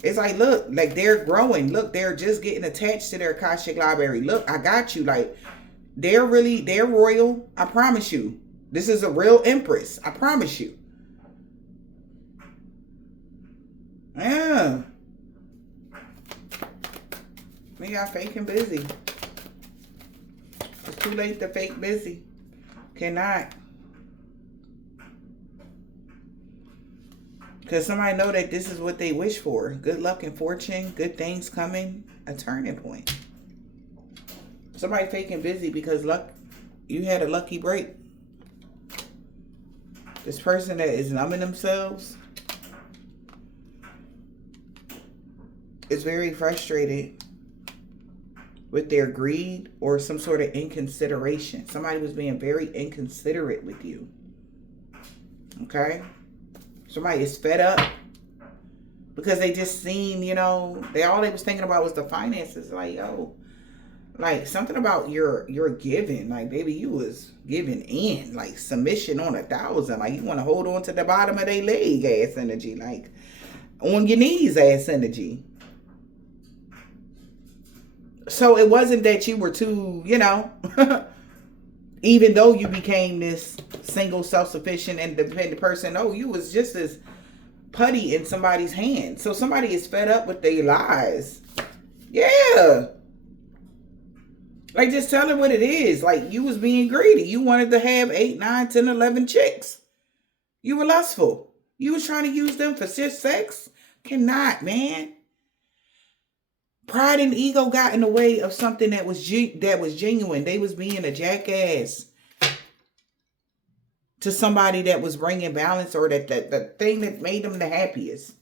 It's like, look, like they're growing. Look, they're just getting attached to their Akashic library. Look, I got you. Like, they're royal. I promise you. This is a real empress. I promise you. Yeah. They got fake and busy. It's too late to fake busy. Cannot. Because somebody know that this is what they wish for. Good luck and fortune. Good things coming. A turning point. Somebody faking busy because luck. You had a lucky break. This person that is numbing themselves is very frustrated with their greed or some sort of inconsideration. Somebody was being very inconsiderate with you. Okay? Somebody is fed up because they just seen, you know, all they was thinking about was the finances. Like, yo, like something about your giving. Like, baby, you was giving in, like submission on 1,000. Like, you want to hold on to the bottom of their leg ass energy, like on your knees ass energy. So it wasn't that you were too, you know, even though you became this single, self-sufficient, independent person, no, you was just as putty in somebody's hand. So somebody is fed up with their lies. Yeah. Like, just tell them what it is. Like, you was being greedy. You wanted to have 8, 9, 10, 11 chicks. You were lustful. You was trying to use them for just sex. Cannot, man. Pride and ego got in the way of something that was genuine. They was being a jackass to somebody that was bringing balance, or that the thing that made them the happiest.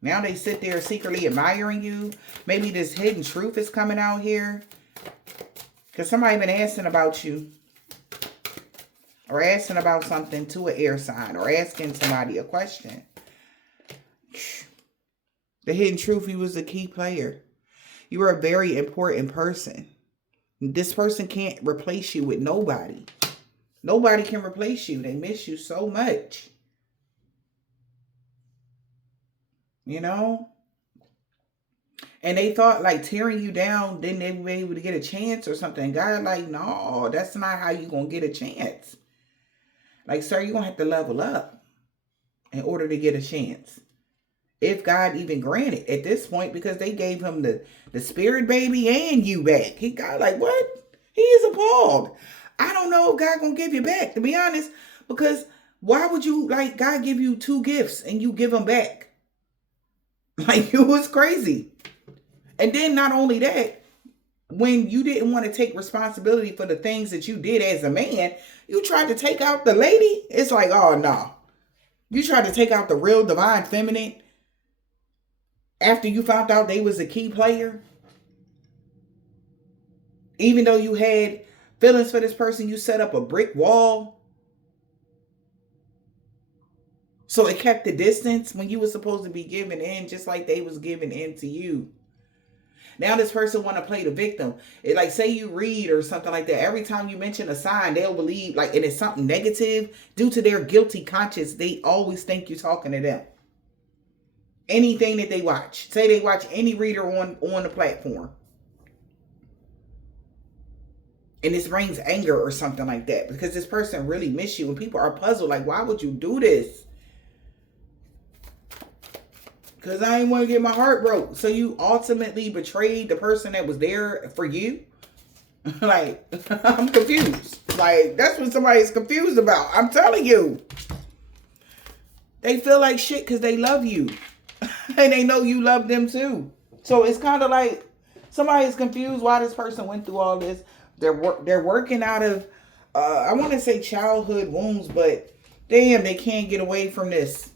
Now they sit there secretly admiring you. Maybe this hidden truth is coming out here. Because somebody been asking about you. Or asking about something to an air sign. Or asking somebody a question. The hidden truth, you was a key player. You were a very important person. This person can't replace you with nobody. Nobody can replace you. They miss you so much. You know? And they thought like tearing you down, then they would be able to get a chance or something. God like, no, that's not how you going to get a chance. Like, sir, you're going to have to level up in order to get a chance. If God even granted at this point, because they gave him the spirit baby and you back. He got like, what? He is appalled. I don't know if God gonna give you back, to be honest, because why would you, like, God give you 2 gifts and you give them back? Like, it was crazy. And then not only that, when you didn't want to take responsibility for the things that you did as a man, you tried to take out the lady. It's like, oh no. You tried to take out the real divine feminine after you found out they was a key player. Even though you had feelings for this person, you set up a brick wall. So it kept the distance when you were supposed to be giving in, just like they was giving in to you. Now this person want to play the victim. It, like, say you read or something like that. Every time you mention a sign, they'll believe, like, it is something negative. Due to their guilty conscience, they always think you're talking to them. Anything that they watch. Say they watch any reader on the platform. And this brings anger or something like that. Because this person really miss you. And people are puzzled. Like, why would you do this? Because I didn't want to get my heart broke. So you ultimately betrayed the person that was there for you? Like, I'm confused. Like, that's what somebody's confused about. I'm telling you. They feel like shit because they love you. And they know you love them too. So it's kind of like somebody's confused why this person went through all this. They're working out of I want to say childhood wounds, but damn, they can't get away from this.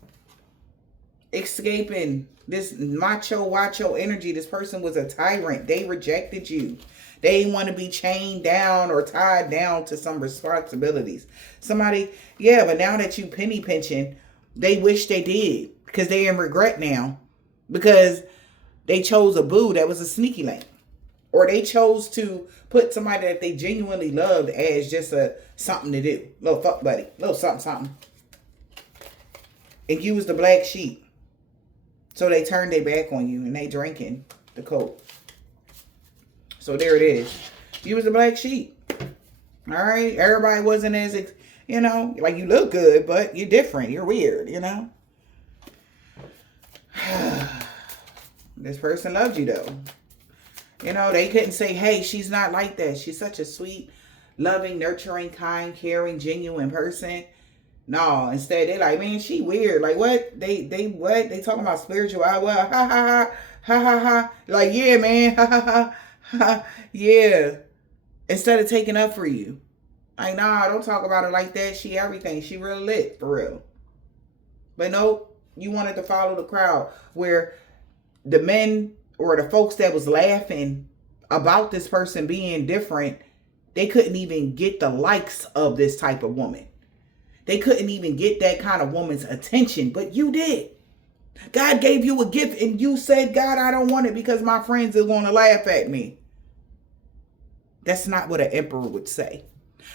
Escaping this macho energy. This person was a tyrant. They rejected you. They want to be chained down or tied down to some responsibilities. Somebody, yeah, but now that you penny pinching, they wish they did because they're in regret now because they chose a boo that was a sneaky link. Or they chose to put somebody that they genuinely loved as just a something to do. Little fuck buddy. Little something. And you was the black sheep. So they turned their back on you and they drinking the coke. So there it is. You was the black sheep. All right. Everybody wasn't as, like you look good, but you're different. You're weird, This person loved you though. They couldn't say, hey, she's not like that. She's such a sweet, loving, nurturing, kind, caring, genuine person. No, instead they're like, man, she weird. Like what? They what? They talking about spiritual. Well, ha ha ha ha ha ha. Like, yeah, man. Ha ha ha ha. Yeah. Instead of taking up for you. Like, nah, don't talk about her like that. She everything. She real lit, for real. But nope, you wanted to follow the crowd where the men or the folks that was laughing about this person being different, they couldn't even get the likes of this type of woman. They couldn't even get that kind of woman's attention, but you did. God gave you a gift and you said, God, I don't want it because my friends are going to laugh at me. That's not what an emperor would say.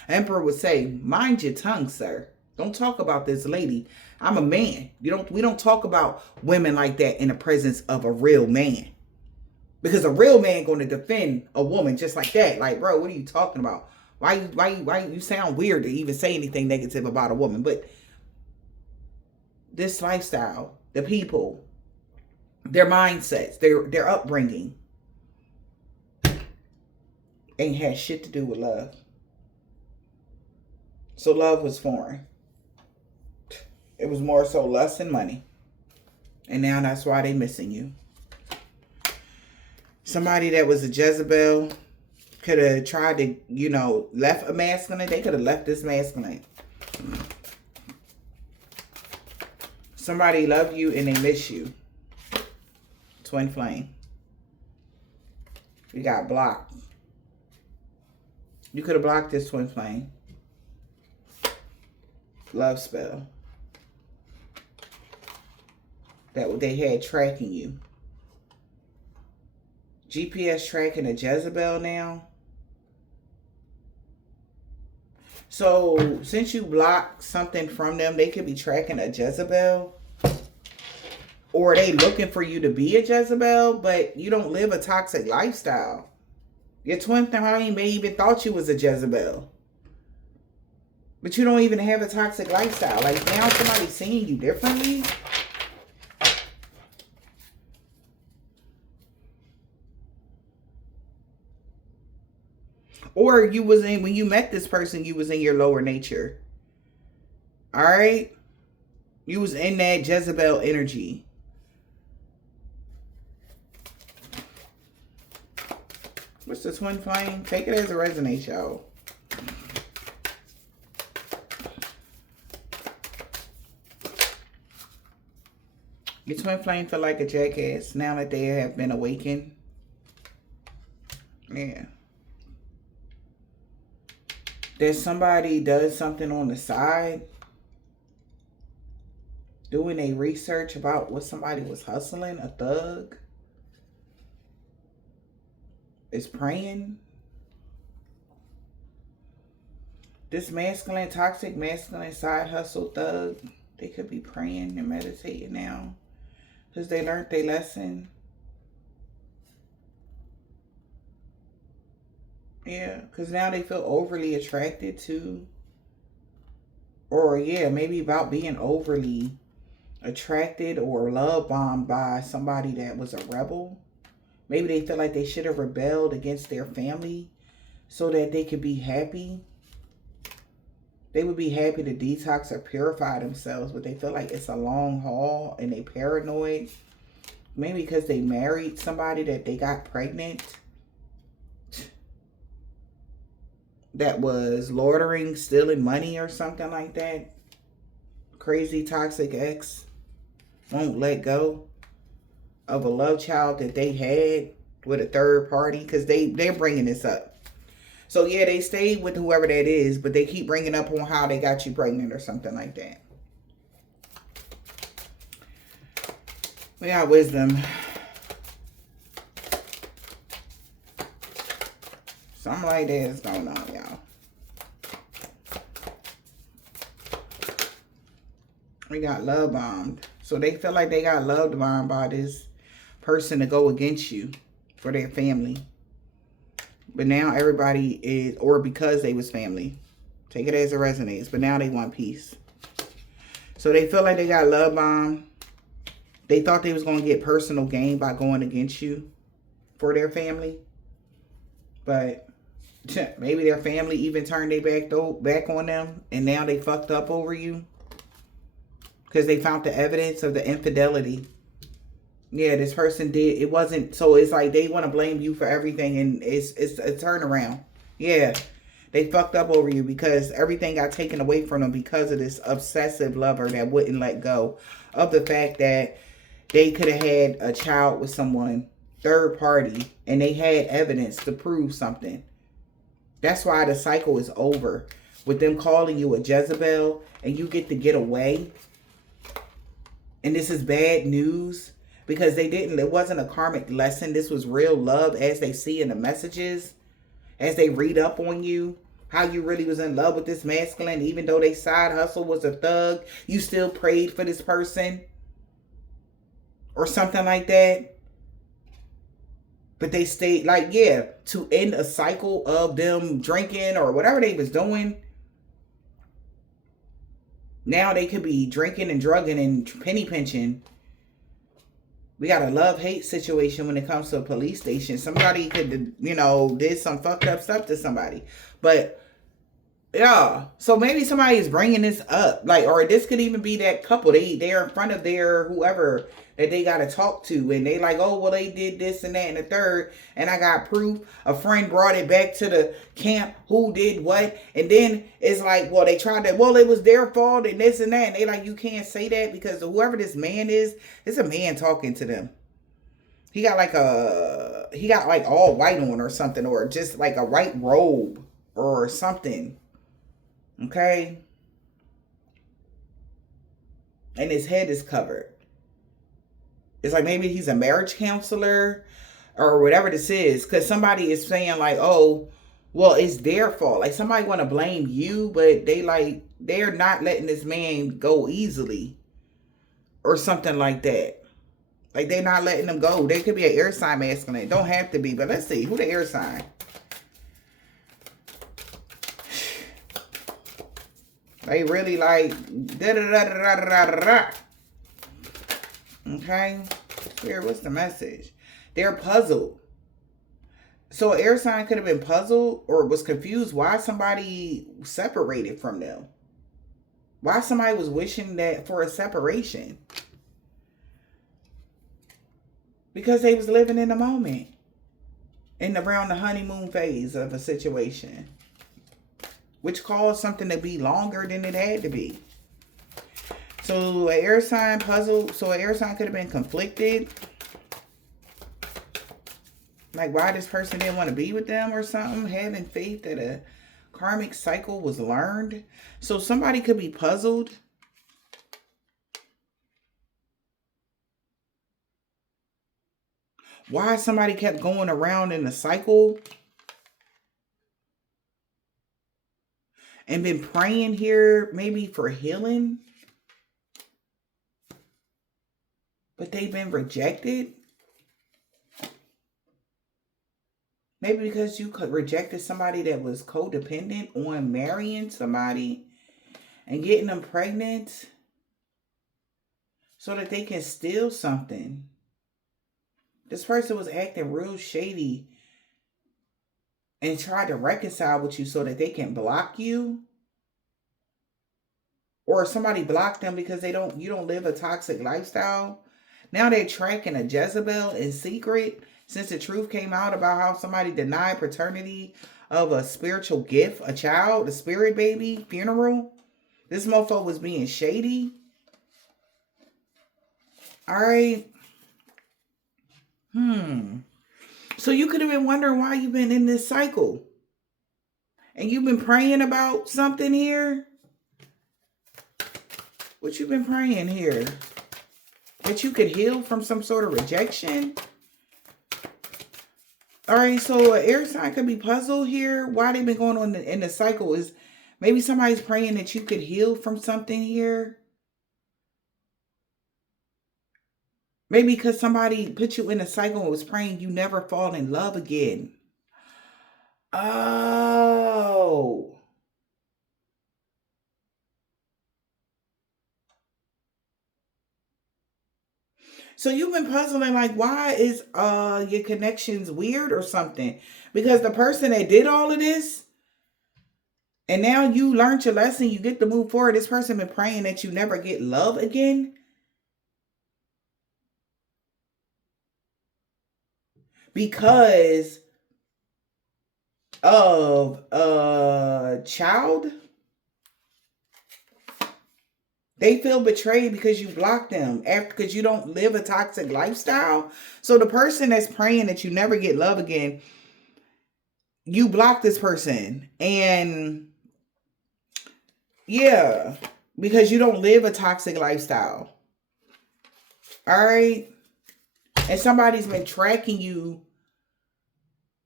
An emperor would say, mind your tongue, sir. Don't talk about this lady. I'm a man. We don't talk about women like that in the presence of a real man. Because a real man going to defend a woman just like that. Like, bro, what are you talking about? Why you sound weird to even say anything negative about a woman? But this lifestyle, the people, their mindsets, their upbringing ain't had shit to do with love. So love was foreign. It was more so lust and money. And now that's why they missing you. Somebody that was a Jezebel could have tried to, left a masculine. They could have left this masculine. Somebody loved you and they miss you. Twin flame. You got blocked. You could have blocked this twin flame. Love spell. That they had tracking you. GPS tracking a Jezebel now. So since you blocked something from them, they could be tracking a Jezebel. Or they looking for you to be a Jezebel, but you don't live a toxic lifestyle. Your twin flame may even thought you was a Jezebel. But you don't even have a toxic lifestyle. Like now somebody's seeing you differently. Or you was in, when you met this person, you was in your lower nature. All right? You was in that Jezebel energy. What's the twin flame? Take it as a resonate, y'all. Your twin flame feel like a jackass now that they have been awakened. Yeah. That somebody does something on the side, doing a research about what somebody was hustling, a thug, is praying. This masculine, toxic masculine side hustle thug, they could be praying and meditating now because they learned their lesson. Yeah, because now they feel overly attracted to, or yeah, maybe about being overly attracted or love bombed by somebody that was a rebel. Maybe they feel like they should have rebelled against their family so that they could be happy. They would be happy to detox or purify themselves, but they feel like it's a long haul and they paranoid. Maybe because they married somebody that they got pregnant that was loitering, stealing money or something like that. Crazy toxic ex won't let go of a love child that they had with a third party, because they're bringing this up. So yeah, they stayed with whoever that is, but they keep bringing up on how they got you pregnant or something like that. We got wisdom. Something like that is going on, y'all. We got love bombed. So they feel like they got love bombed by this person to go against you for their family. But now everybody is, or because they was family. Take it as it resonates. But now they want peace. So they feel like they got love bombed. They thought they was going to get personal gain by going against you for their family. But maybe their family even turned their back on them. And now they fucked up over you. Because they found the evidence of the infidelity. Yeah, this person did. It wasn't. So it's like they want to blame you for everything. And it's a turnaround. Yeah. They fucked up over you because everything got taken away from them because of this obsessive lover that wouldn't let go of the fact that they could have had a child with someone, third party, and they had evidence to prove something. That's why the cycle is over. With them calling you a Jezebel and you get away. And this is bad news because it wasn't a karmic lesson. This was real love as they see in the messages, as they read up on you, how you really was in love with this masculine. Even though they side hustle was a thug, you still prayed for this person or something like that. But they stayed like, yeah, to end a cycle of them drinking or whatever they was doing. Now they could be drinking and drugging and penny pinching. We got a love-hate situation when it comes to a police station. Somebody could, did some fucked up stuff to somebody. But, yeah. So maybe somebody is bringing this up. Or this could even be that couple. They're in front of their whoever that they got to talk to. And they like, oh, well, they did this and that and the third. And I got proof. A friend brought it back to the camp. Who did what? And then it's like, well, they tried to, well, it was their fault and this and that. And they like, you can't say that because whoever this man is, it's a man talking to them. He got like all white on or something, or just like a white robe or something. Okay. And his head is covered. It's like maybe he's a marriage counselor or whatever this is. Because somebody is saying like, oh, well, it's their fault. Like somebody want to blame you, but they're not letting this man go easily. Or something like that. Like they're not letting them go. They could be an air sign masculine. It don't have to be. But let's see. Who the air sign? They really like da-da-da-da-da-da-da. Okay. Spirit, what's the message? They're puzzled. So an air sign could have been puzzled or was confused why somebody separated from them. Why somebody was wishing that for a separation. Because they was living in the moment. And around the honeymoon phase of a situation. Which caused something to be longer than it had to be. So an air sign puzzled. So an air sign could have been conflicted. Like why this person didn't want to be with them or something. Having faith that a karmic cycle was learned. So somebody could be puzzled. Why somebody kept going around in the cycle. And been praying here maybe for healing. But they've been rejected. Maybe because you rejected somebody that was codependent on marrying somebody and getting them pregnant so that they can steal something. This person was acting real shady and tried to reconcile with you so that they can block you. Or somebody blocked them because you don't live a toxic lifestyle. Now they're tracking a Jezebel in secret since the truth came out about how somebody denied paternity of a spiritual gift, a child, a spirit baby, funeral. This mofo was being shady. All right. So you could have been wondering why you've been in this cycle. And you've been praying about something here. What you been praying here? That you could heal from some sort of rejection? All right, so an air sign could be puzzled here. Why they've been going on in the cycle is maybe somebody's praying that you could heal from something here. Maybe because somebody put you in a cycle and was praying you never fall in love again. Oh. So you've been puzzling like, why is your connections weird or something? Because the person that did all of this, and now you learned your lesson, you get to move forward. This person been praying that you never get love again. Because of a child. They feel betrayed because you blocked them because you don't live a toxic lifestyle. So the person that's praying that you never get love again, you block this person. And yeah, because you don't live a toxic lifestyle. All right. And somebody's been tracking you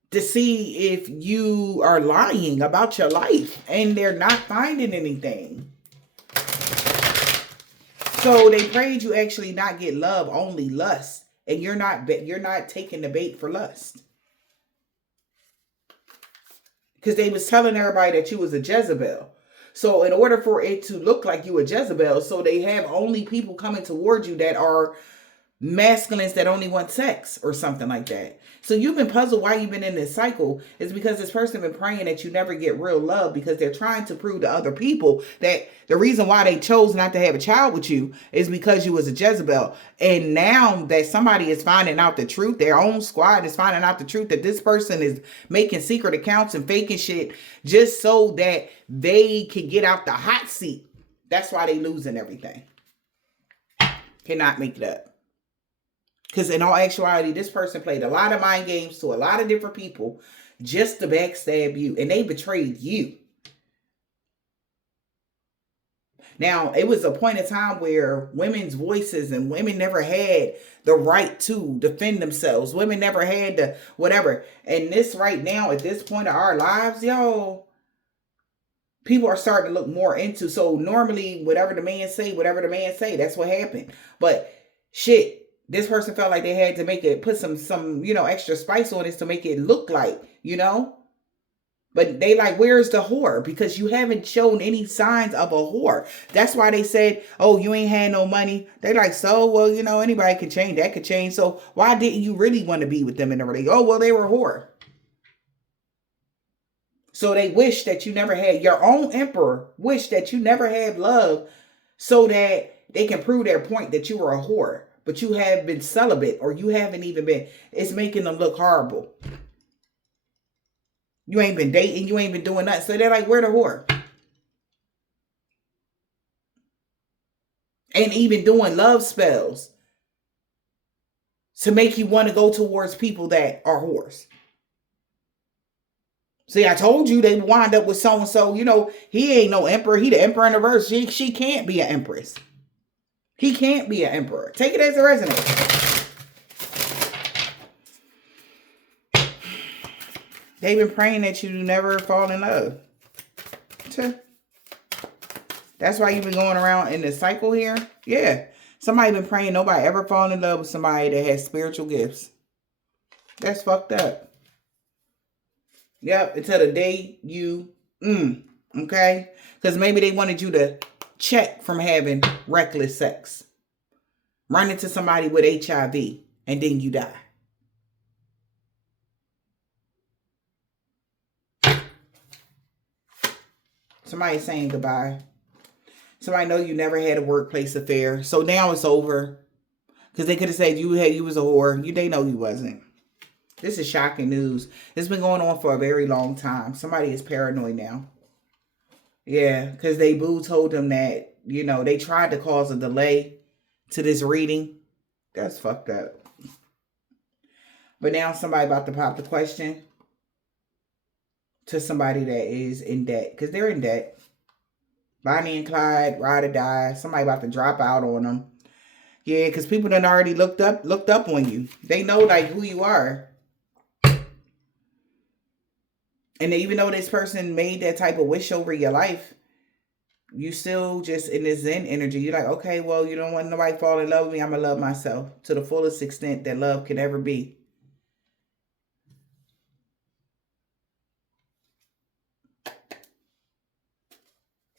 to see if you are lying about your life and they're not finding anything. So they prayed you actually not get love, only lust. And you're not taking the bait for lust. Because they was telling everybody that you was a Jezebel. So in order for it to look like you a Jezebel, so they have only people coming towards you that are masculines that only want sex or something like that. So you've been puzzled why you've been in this cycle is because this person been praying that you never get real love because they're trying to prove to other people that the reason why they chose not to have a child with you is because you was a Jezebel. And now that somebody is finding out the truth, their own squad is finding out the truth that this person is making secret accounts and faking shit just so that they can get out the hot seat. That's why they losing everything. Cannot make it up. Because in all actuality, this person played a lot of mind games to a lot of different people just to backstab you. And they betrayed you. Now, it was a point in time where women's voices and women never had the right to defend themselves. Women never had the whatever. And this right now, at this point of our lives, yo, people are starting to look more into. So normally, whatever the man say, that's what happened. But shit. This person felt like they had to make it, put some, extra spice on this to make it look like, But they like, where's the whore? Because you haven't shown any signs of a whore. That's why they said, oh, you ain't had no money. They like, so, well, anybody can change. That could change. So why didn't you really want to be with them in the relationship? Oh, well, they were a whore. So they wish that you never had, your own emperor wish that you never had love so that they can prove their point that you were a whore. But you have been celibate or you haven't even been. It's making them look horrible. You ain't been dating. You ain't been doing nothing. So they're like, where the whore? And even doing love spells to make you want to go towards people that are whores. See, I told you they wind up with so-and-so. He ain't no emperor. He the emperor in reverse. She can't be an empress. He can't be an emperor. Take it as a resonates. They've been praying that you never fall in love. That's why you've been going around in the cycle here. Yeah. Somebody been praying nobody ever fall in love with somebody that has spiritual gifts. That's fucked up. Yep. Until the day you, okay? Because maybe they wanted you to check from having reckless sex. Run into somebody with HIV and then you die. Somebody's saying goodbye. Somebody know you never had a workplace affair. So now it's over. Because they could have said you was a whore. They know you wasn't. This is shocking news. It's been going on for a very long time. Somebody is paranoid now. Yeah, because they boo told them that, they tried to cause a delay to this reading. That's fucked up. But now somebody about to pop the question to somebody that is in debt. Because they're in debt. Bonnie and Clyde, ride or die. Somebody about to drop out on them. Yeah, because people done already looked up on you. They know like who you are. And even though this person made that type of wish over your life, you still just in this Zen energy. You're like, okay, well, you don't want nobody to fall in love with me. I'm going to love myself to the fullest extent that love can ever be.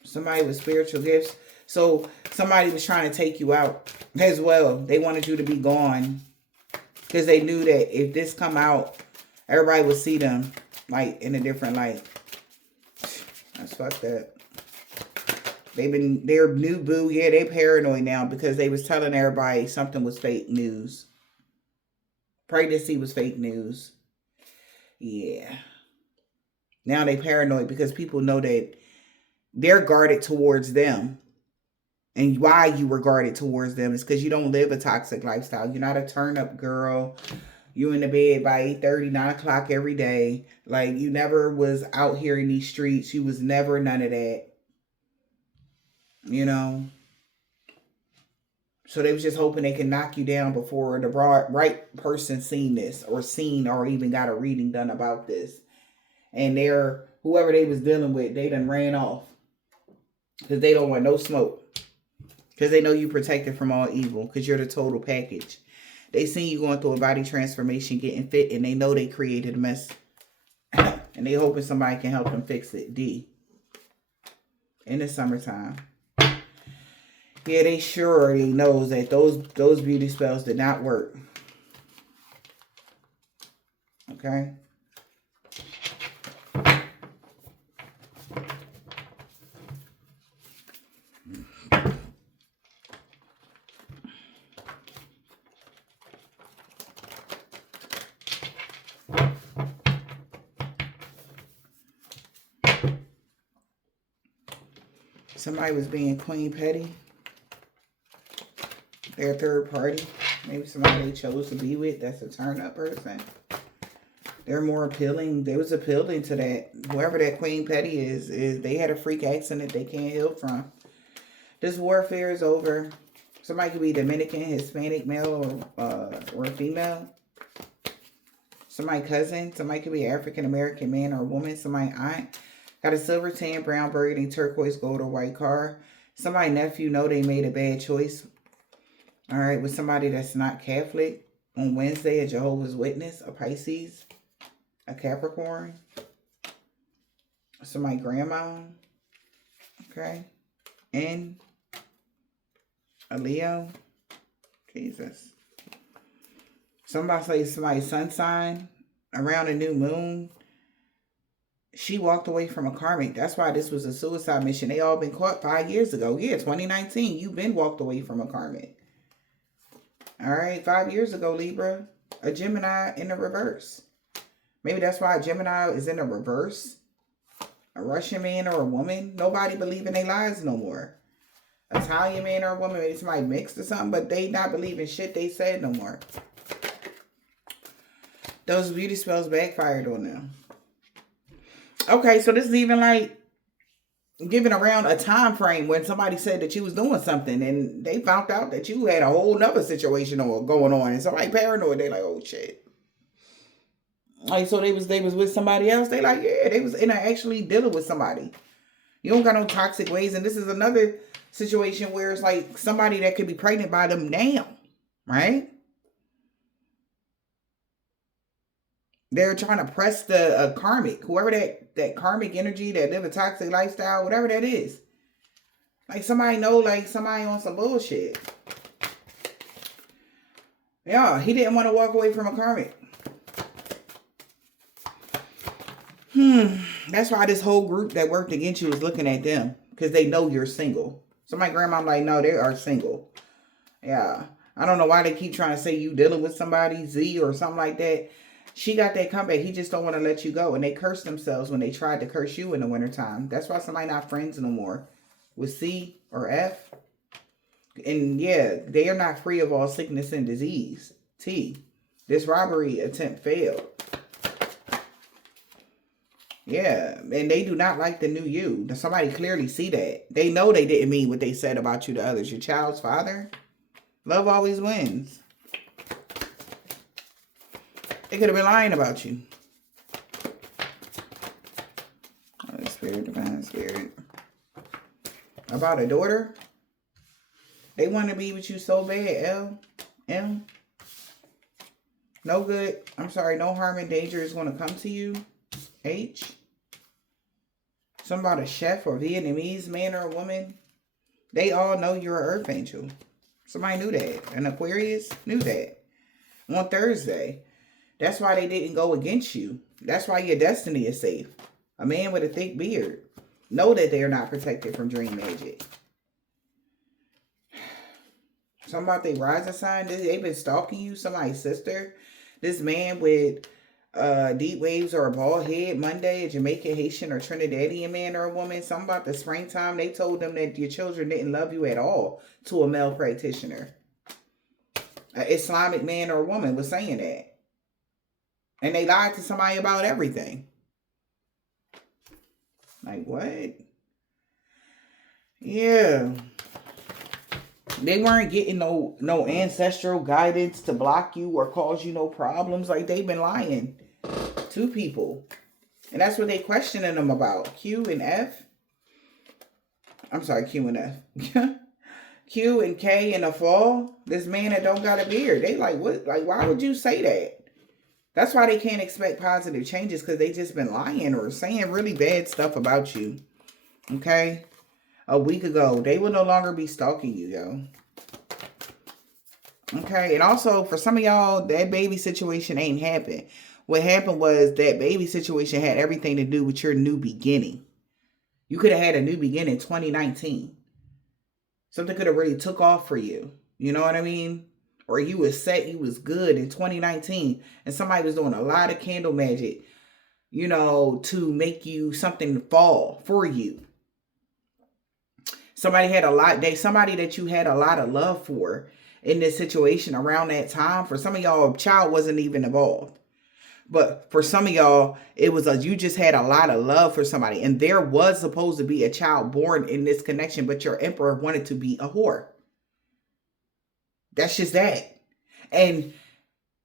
Somebody with spiritual gifts. So somebody was trying to take you out as well. They wanted you to be gone because they knew that if this come out, everybody would see them like in a different light. That's fucked up. Their new boo, yeah, they paranoid now because they was telling everybody something was fake news. Pregnancy was fake news. Yeah. Now they paranoid because people know that they're guarded towards them. And why you were guarded towards them is because you don't live a toxic lifestyle. You're not a turn-up girl. You in the bed by 8:30, 9 o'clock every day. Like, you never was out here in these streets. You was never none of that. So they was just hoping they can knock you down before the right person seen this or even got a reading done about this. And whoever they was dealing with, they done ran off. Because they don't want no smoke. Because they know you protected from all evil. Because you're the total package. They seen you going through a body transformation, getting fit, and they know they created a mess. And they hoping somebody can help them fix it. D. In the summertime. Yeah, they sure already knows that those beauty spells did not work. Okay? Somebody was being Queen Petty. Their third party. Maybe somebody they chose to be with. That's a turn-up person. They're more appealing. They was appealing to that. Whoever that Queen Petty is they had a freak accident they can't heal from. This warfare is over. Somebody could be Dominican, Hispanic, male, or female. Somebody cousin. Somebody could be African American man or woman. Somebody aunt. Got a silver, tan, brown, burgundy, turquoise, gold, or white car. Somebody nephew know they made a bad choice. All right, with somebody that's not Catholic. On Wednesday, a Jehovah's Witness, a Pisces, a Capricorn. Somebody grandma. Okay. And a Leo. Jesus. Somebody say somebody's sun sign around a new moon. She walked away from a karmic. That's why this was a suicide mission. They all been caught 5 years ago. Yeah, 2019. You've been walked away from a karmic. All right, 5 years ago, Libra. A Gemini in the reverse. Maybe that's why a Gemini is in the reverse. A Russian man or a woman. Nobody believe in their lies no more. Italian man or a woman. Maybe somebody mixed or something, but they not believing shit they said no more. Those beauty spells backfired on them. Okay, so this is even like giving around a time frame when somebody said that you was doing something and they found out that you had a whole nother situation going on and somebody paranoid. They like, oh shit. Like, so they was with somebody else. They like, yeah, they was actually dealing with somebody. You don't got no toxic ways. And this is another situation where it's like somebody that could be pregnant by them now, right? They're trying to press the karmic, whoever that karmic energy that live a toxic lifestyle, whatever that is. Like somebody know, like somebody on some bullshit. Yeah, he didn't want to walk away from a karmic. That's why this whole group that worked against you is looking at them. Because they know you're single. So my grandma like, no, they are single. Yeah. I don't know why they keep trying to say you dealing with somebody, Z or something like that. She got that comeback. He just don't want to let you go. And they curse themselves when they tried to curse you in the wintertime. That's why somebody not friends no more with C or F. And yeah, they are not free of all sickness and disease. T. This robbery attempt failed. Yeah, and they do not like the new you. Somebody clearly see that. They know they didn't mean what they said about you to others. Your child's father. Love always wins. They could have been lying about you. Holy Spirit, Divine Spirit. About a daughter. They want to be with you so bad, L. M. No good. I'm sorry, no harm and danger is going to come to you. H. Something about a chef or Vietnamese man or a woman. They all know you're an earth angel. Somebody knew that. An Aquarius knew that. On Thursday. That's why they didn't go against you. That's why your destiny is safe. A man with a thick beard. Know that they are not protected from dream magic. Something about they rising sign. They've been stalking you. Somebody's sister. This man with deep waves or a bald head. Monday, a Jamaican, Haitian, or Trinidadian man or a woman. Something about the springtime. They told them that your children didn't love you at all to a male practitioner. An Islamic man or a woman was saying that. And they lied to somebody about everything. Like, what? Yeah. They weren't getting no ancestral guidance to block you or cause you no problems. Like, they've been lying to people. And that's what they questioning them about. Q and F. I'm sorry, Q and F. Q and K in the fall. This man that don't got a beard. They like, what? Like, why would you say that? That's why they can't expect positive changes, because they just been lying or saying really bad stuff about you. Okay? A week ago, they will no longer be stalking you, yo. Okay? And also, for some of y'all, that baby situation ain't happened. What happened was that baby situation had everything to do with your new beginning. You could have had a new beginning in 2019. Something could have really took off for you. You know what I mean? Or you was set, you was good in 2019, and somebody was doing a lot of candle magic, you know, to make you something fall for you. Somebody that you had a lot of love for in this situation around that time. For some of y'all, a child wasn't even involved. But for some of y'all, it was you just had a lot of love for somebody. And there was supposed to be a child born in this connection, but your emperor wanted to be a whore. That's just that. And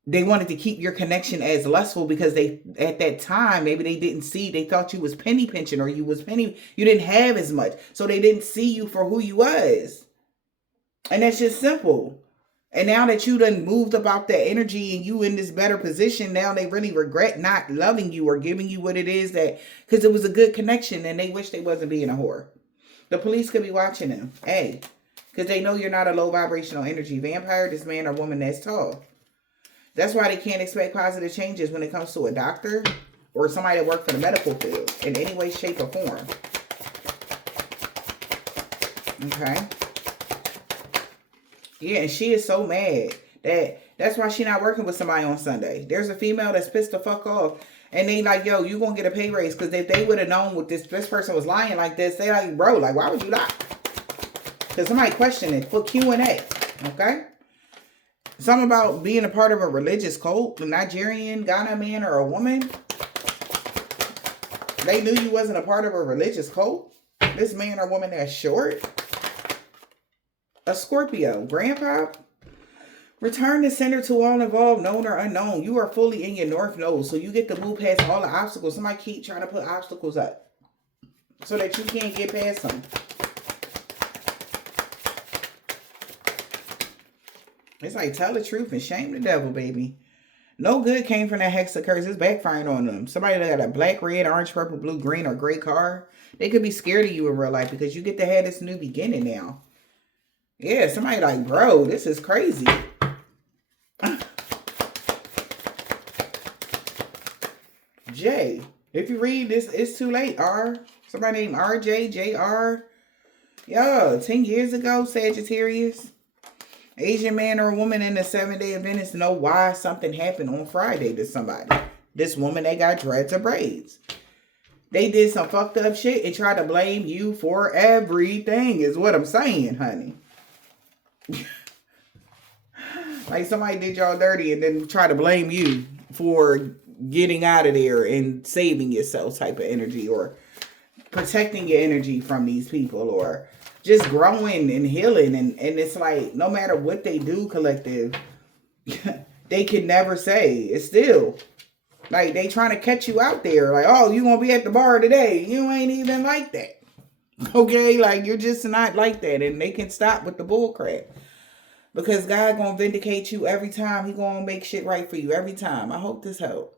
they wanted to keep your connection as lustful because they, at that time, maybe they didn't see, they thought you was penny pinching or you didn't have as much. So they didn't see you for who you was. And that's just simple. And now that you done moved about that energy and you in this better position, now they really regret not loving you or giving you what it is that, because it was a good connection and they wish they wasn't being a whore. The police could be watching them. Hey. Because they know you're not a low vibrational energy vampire, this man or woman that's tall. That's why they can't expect positive changes when it comes to a doctor or somebody that works for the medical field in any way, shape, or form. Okay. Yeah, and she is so mad that's why she's not working with somebody on Sunday. There's a female that's pissed the fuck off. And they like, yo, you gonna get a pay raise. Because if they would have known what this person was lying like this, they like, bro, like, why would you lie? Because somebody questioned it for Q&A, okay? Something about being a part of a religious cult, a Nigerian, Ghana man, or a woman. They knew you wasn't a part of a religious cult. This man or woman that's short. A Scorpio, grandpa. Return the sender to all involved, known or unknown. You are fully in your north node, so you get to move past all the obstacles. Somebody keep trying to put obstacles up so that you can't get past them. It's like, tell the truth and shame the devil, baby. No good came from that hexa curse. It's backfiring on them. Somebody that got a black, red, orange, purple, blue, green, or gray car, they could be scared of you in real life because you get to have this new beginning now. Yeah, somebody like, bro, this is crazy. J. If you read this, it's too late, R. Somebody named RJ, JR. Yo, 10 years ago, Sagittarius. Asian man or a woman in the 7-day Adventist know why something happened on Friday to somebody. This woman, they got dreads or braids. They did some fucked up shit and try to blame you for everything is what I'm saying, honey. Like somebody did y'all dirty and then try to blame you for getting out of there and saving yourself type of energy, or protecting your energy from these people, or just growing and healing. And it's like, no matter what they do, collective, they can never say. It's still like they trying to catch you out there. Like, oh, you gonna be at the bar today. You ain't even like that. Okay? Like, you're just not like that. And they can stop with the bull crap. Because God gonna vindicate you every time. He gonna make shit right for you every time. I hope this helped.